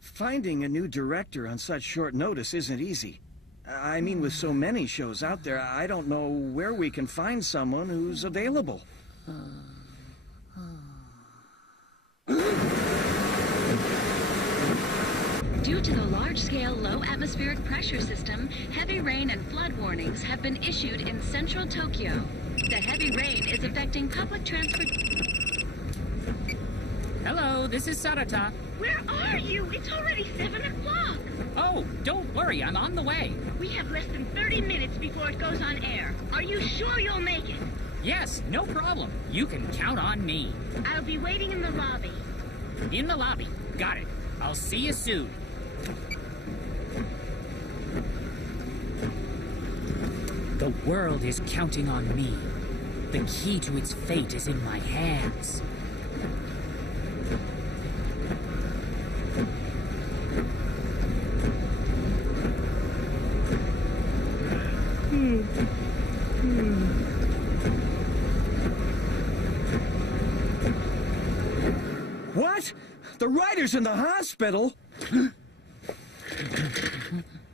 Finding a new director on such short notice isn't easy. I mean, with so many shows out there, I don't know where we can find someone who's available. Due to the large-scale low atmospheric pressure system, heavy rain and flood warnings have been issued in central Tokyo. The heavy rain is affecting public transport... Hello, this is Sarata. Where are you? It's already 7 o'clock. Oh, don't worry, I'm on the way. We have less than 30 minutes before it goes on air. Are you sure you'll make it? Yes, no problem. You can count on me. I'll be waiting in the lobby. In the lobby. Got it. I'll see you soon. The world is counting on me. The key to its fate is in my hands. What? The writer's in the hospital?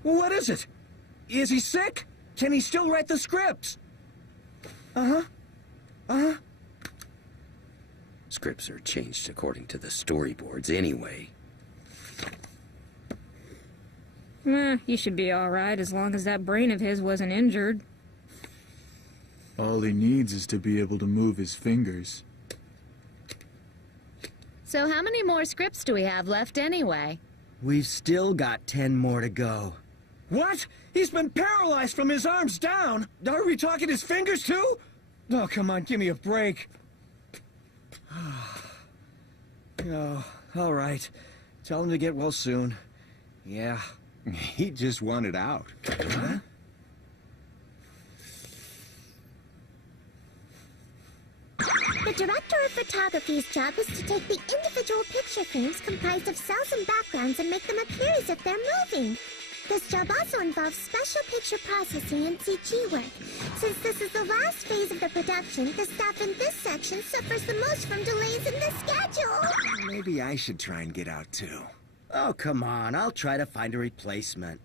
What is it? Is he sick? Can he still write the scripts? Scripts are changed according to the storyboards anyway. He should be all right as long as that brain of his wasn't injured. All he needs is to be able to move his fingers. So how many more scripts do we have left anyway? We've still got 10 more to go. What? He's been paralyzed from his arms down. Are we talking his fingers too? Oh, come on, give me a break. Oh, all right. Tell him to get well soon. Yeah. He just wanted out. Huh? The director of photography's job is to take the individual picture frames comprised of cells and backgrounds and make them appear as if they're moving. This job also involves special picture processing and CG work. Since this is the last phase of the production, the staff in this section suffers the most from delays in the schedule. Maybe I should try and get out too. Oh, come on. I'll try to find a replacement.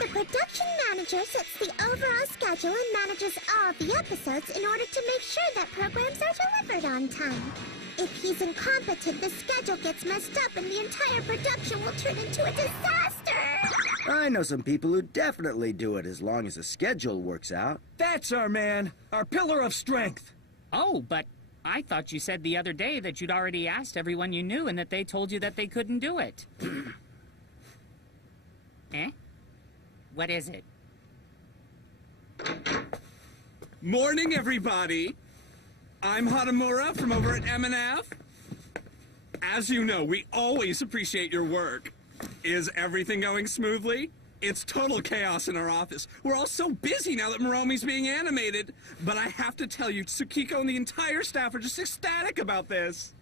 The production manager sets the overall schedule and manages all the episodes in order to make sure that programs are delivered on time. If he's incompetent, the schedule gets messed up and the entire production will turn into a disaster! I know some people who definitely do it as long as the schedule works out. That's our man, our pillar of strength. Oh, but I thought you said the other day that you'd already asked everyone you knew and that they told you that they couldn't do it. Eh? What is it? Morning, everybody! I'm Hatamura from over at M&F. As you know, we always appreciate your work. Is everything going smoothly? It's total chaos in our office. We're all so busy now that Muromi's being animated. But I have to tell you, Tsukiko and the entire staff are just ecstatic about this.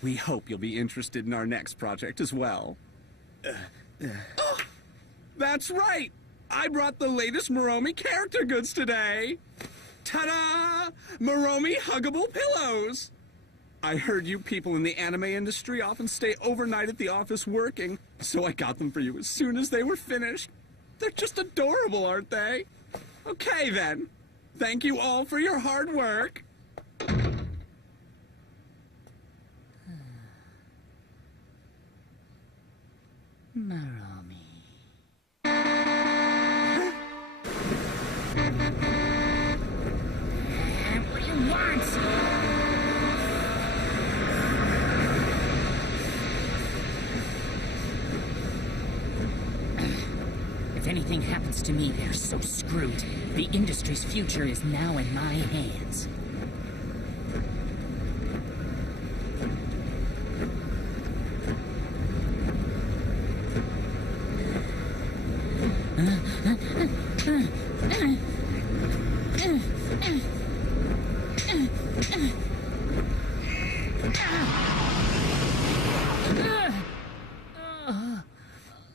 We hope you'll be interested in our next project as well. Oh, that's right! I brought the latest Muromi character goods today! Ta-da! Muromi huggable pillows! I heard you people in the anime industry often stay overnight at the office working, so I got them for you as soon as they were finished. They're just adorable, aren't they? Okay, then. Thank you all for your hard work. Muromi. What do you want? If anything happens to me, they're so screwed. The industry's future is now in my hands.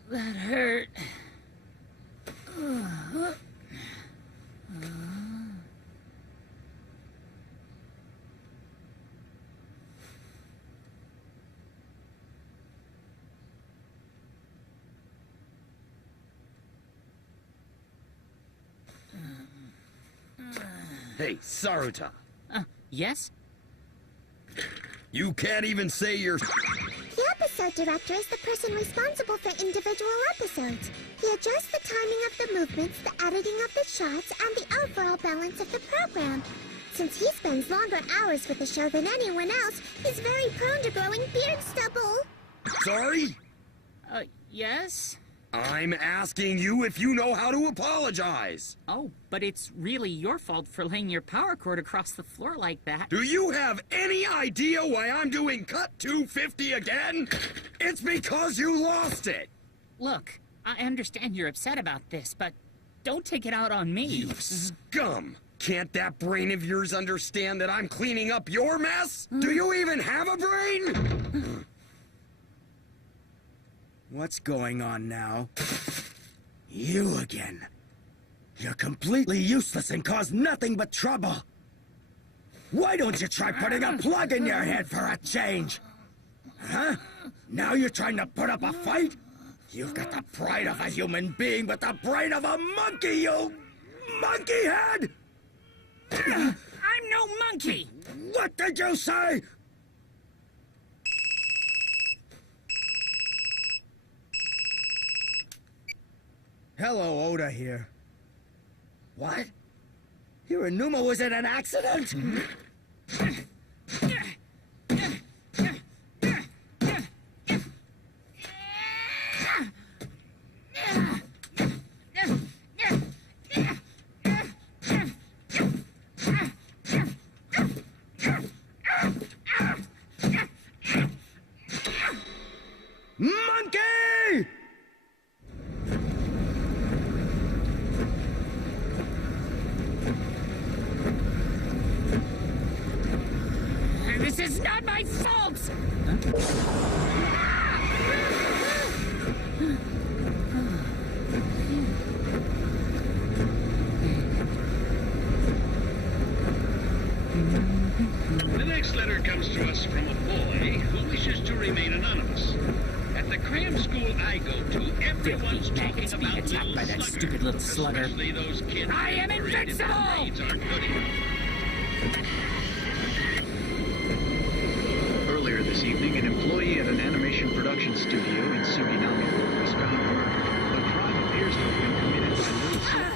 That hurt. Hey, Saruta. Yes? You can't even say you're... The episode director is the person responsible for individual episodes. He adjusts the timing of the movements, the editing of the shots, and the overall balance of the program. Since he spends longer hours with the show than anyone else, he's very prone to growing beard stubble. Sorry? Yes? I'm asking you if you know how to apologize. Oh, but it's really your fault for laying your power cord across the floor like that. Do you have any idea why I'm doing cut 250 again? It's because you lost it. Look, I understand you're upset about this, but don't take it out on me. You scum! Can't that brain of yours understand that I'm cleaning up your mess? Do you even have a brain? What's going on now? You again. You're completely useless and cause nothing but trouble. Why don't you try putting a plug in your head for a change? Huh? Now you're trying to put up a fight? You've got the pride of a human being, but the brain of a monkey, you monkey head! I'm no monkey! What did you say? Hello, Oda here. What? Hiranuma was in an accident? Monkey! This is not my fault! The next letter comes to us from a boy who wishes to remain anonymous. At At the cram school I go to, everyone's talking being about attacked by that stupid little slugger. Especially those kids. I am invincible! Grades aren't good enough. Earlier this evening, an employee at an animation production studio in Suginami was found murdered. The crime appears to have been committed by Little Slugger.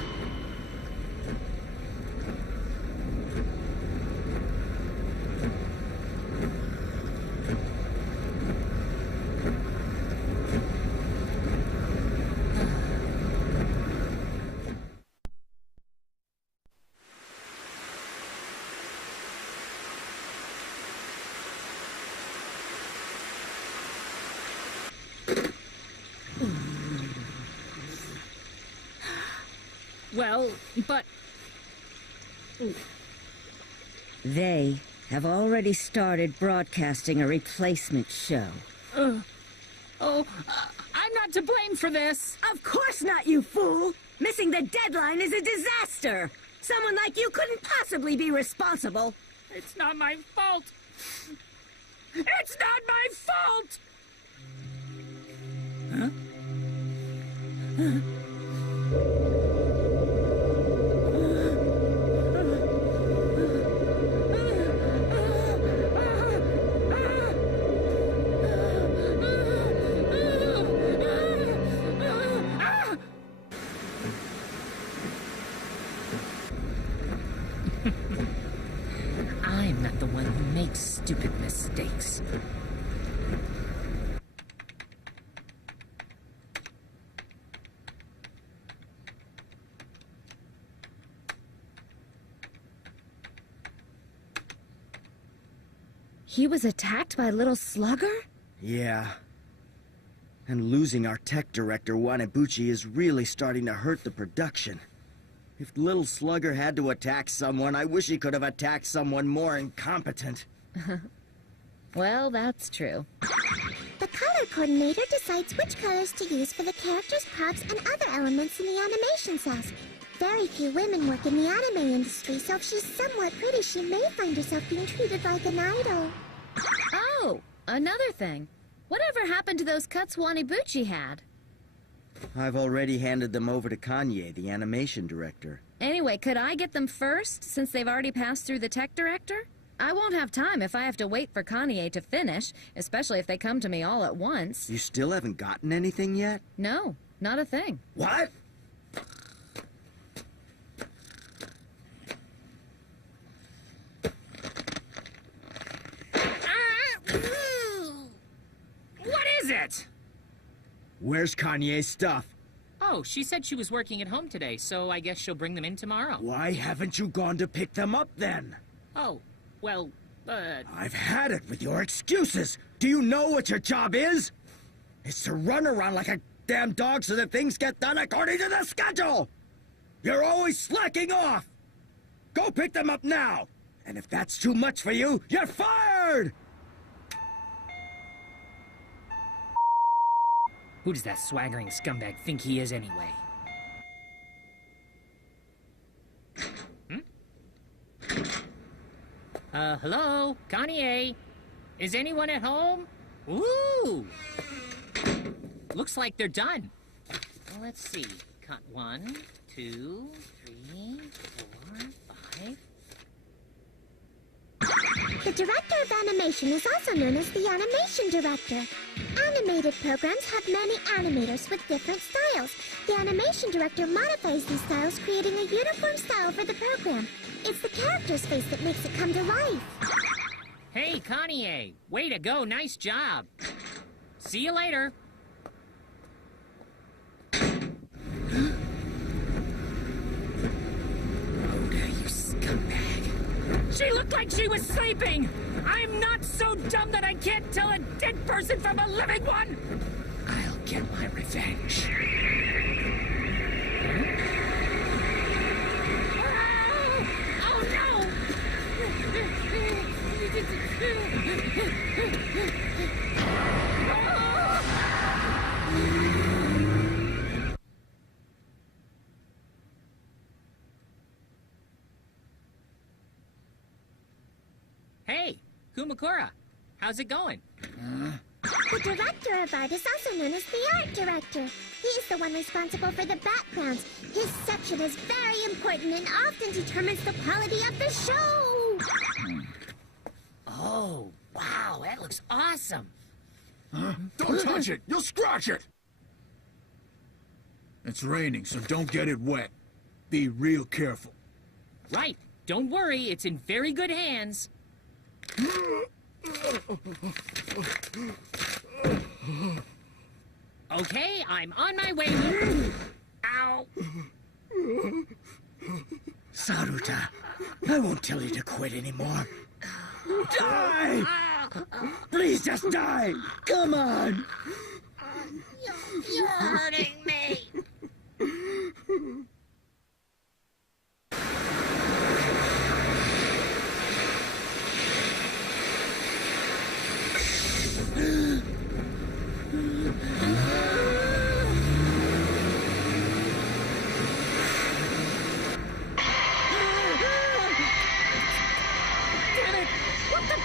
Well, but... They have already started broadcasting a replacement show. I'm not to blame for this. Of course not, you fool! Missing the deadline is a disaster! Someone like you couldn't possibly be responsible. It's not my fault. It's not my fault! Huh? I'm not the one who makes stupid mistakes. He was attacked by Little Slugger? Yeah. And losing our tech director, Wanabuchi, is really starting to hurt the production. If Little Slugger had to attack someone, I wish he could have attacked someone more incompetent. Well, that's true. The color coordinator decides which colors to use for the characters, props, and other elements in the animation cells. Very few women work in the anime industry, so if she's somewhat pretty, she may find herself being treated like an idol. Oh, another thing. Whatever happened to those cuts Wanibuchi had? I've already handed them over to Kanye, the animation director. Anyway, could I get them first, since they've already passed through the tech director? I won't have time if I have to wait for Kanye to finish, especially if they come to me all at once. You still haven't gotten anything yet? No, not a thing. What? What is it? Where's Kanye's stuff? Oh, she said she was working at home today, so I guess she'll bring them in tomorrow. Why haven't you gone to pick them up then? Oh, well, I've had it with your excuses. Do you know what your job is? It's to run around like a damn dog so that things get done according to the schedule. You're always slacking off. Go pick them up now. And if that's too much for you, you're fired! Who does that swaggering scumbag think he is anyway? Hello? Kanye? Is anyone at home? Ooh! Looks like they're done. Well, let's see. Cut 1, 2, 3, 4, 5... The director of animation is also known as the animation director. Animated programs have many animators with different styles. The animation director modifies these styles, creating a uniform style for the program. It's the character's face that makes it come to life. Hey, Kanye! Way to go, nice job! See you later! Oda, you scumbag. She looked like she was sleeping! I'm not so dumb that I can't tell a dead person from a living one! I'll get my revenge. Oh no! Hey, Kumakura, how's it going? The director of art is also known as the art director. He's the one responsible for the backgrounds. His section is very important and often determines the quality of the show. Oh, wow, that looks awesome. Huh? Don't touch it! You'll scratch it! It's raining, so don't get it wet. Be real careful. Right. Don't worry, it's in very good hands. Okay, I'm on my way. Ow! Saruta, I won't tell you to quit anymore. Die! Please just die! Come on! You're hurting me. Damn it! What the?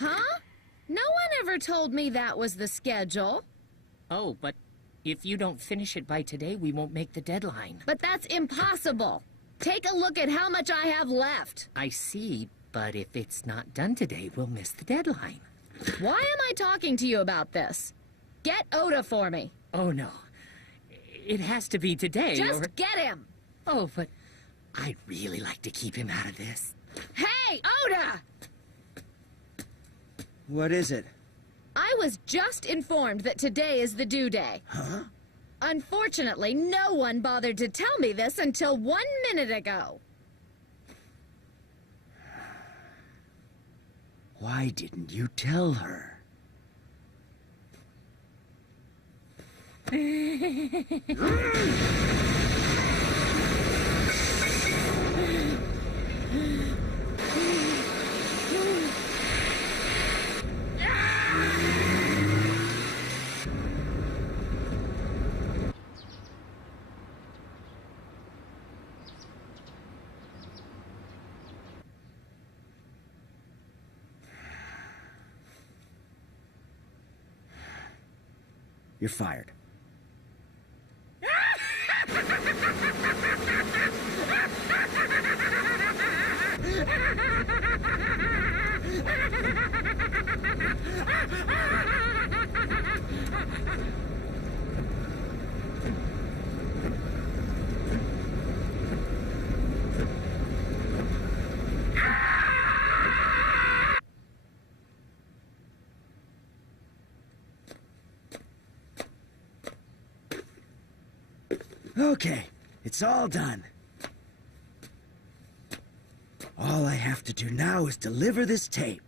Huh? No one ever told me that was the schedule. Oh, but if you don't finish it by today, we won't make the deadline. But that's impossible. Take a look at how much I have left. I see, but if it's not done today, we'll miss the deadline. Why am I talking to you about this? Get Oda for me. Oh, no. It has to be today, Just or... get him. Oh, but I'd really like to keep him out of this. Hey, Oda! What is it? I was just informed that today is the due day. Huh? Unfortunately, no one bothered to tell me this until 1 minute ago. Why didn't you tell her? You're fired. Okay, it's all done. All I have to do now is deliver this tape.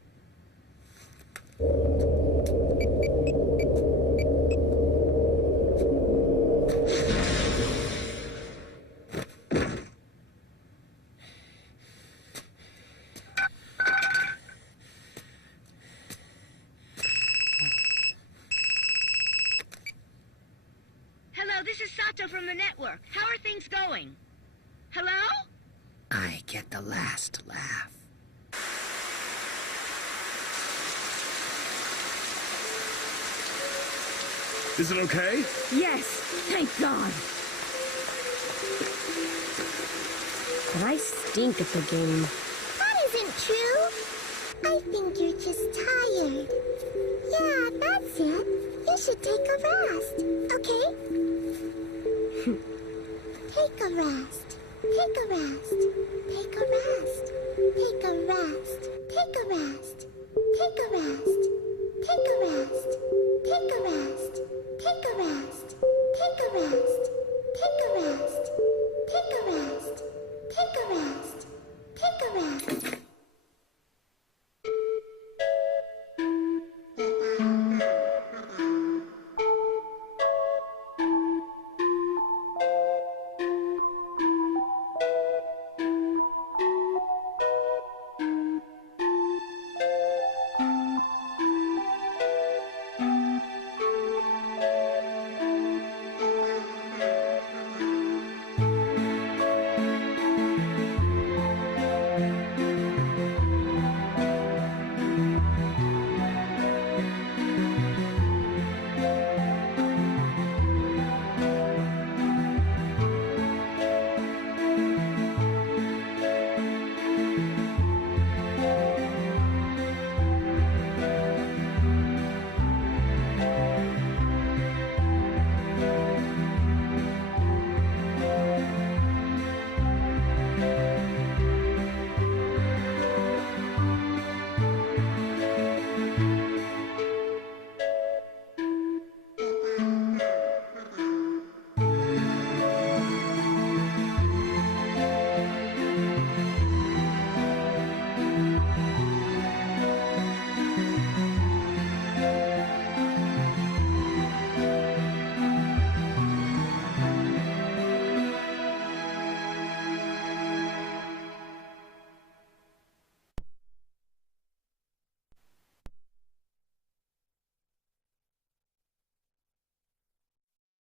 Hello, this is Sato from the network. How are things going? Hello? I get the last laugh. Is it okay? Yes, thank God. But I stink at the game. That isn't true. I think you're just tired. Yeah, that's it. You should take a rest, okay? Take a rest. Take a rest. Take a rest. Take a rest. Take a rest. Take a rest. Take a rest. Take a rest. Take a rest. Take a rest. Take a rest. Take a rest. Take a rest. Take a rest.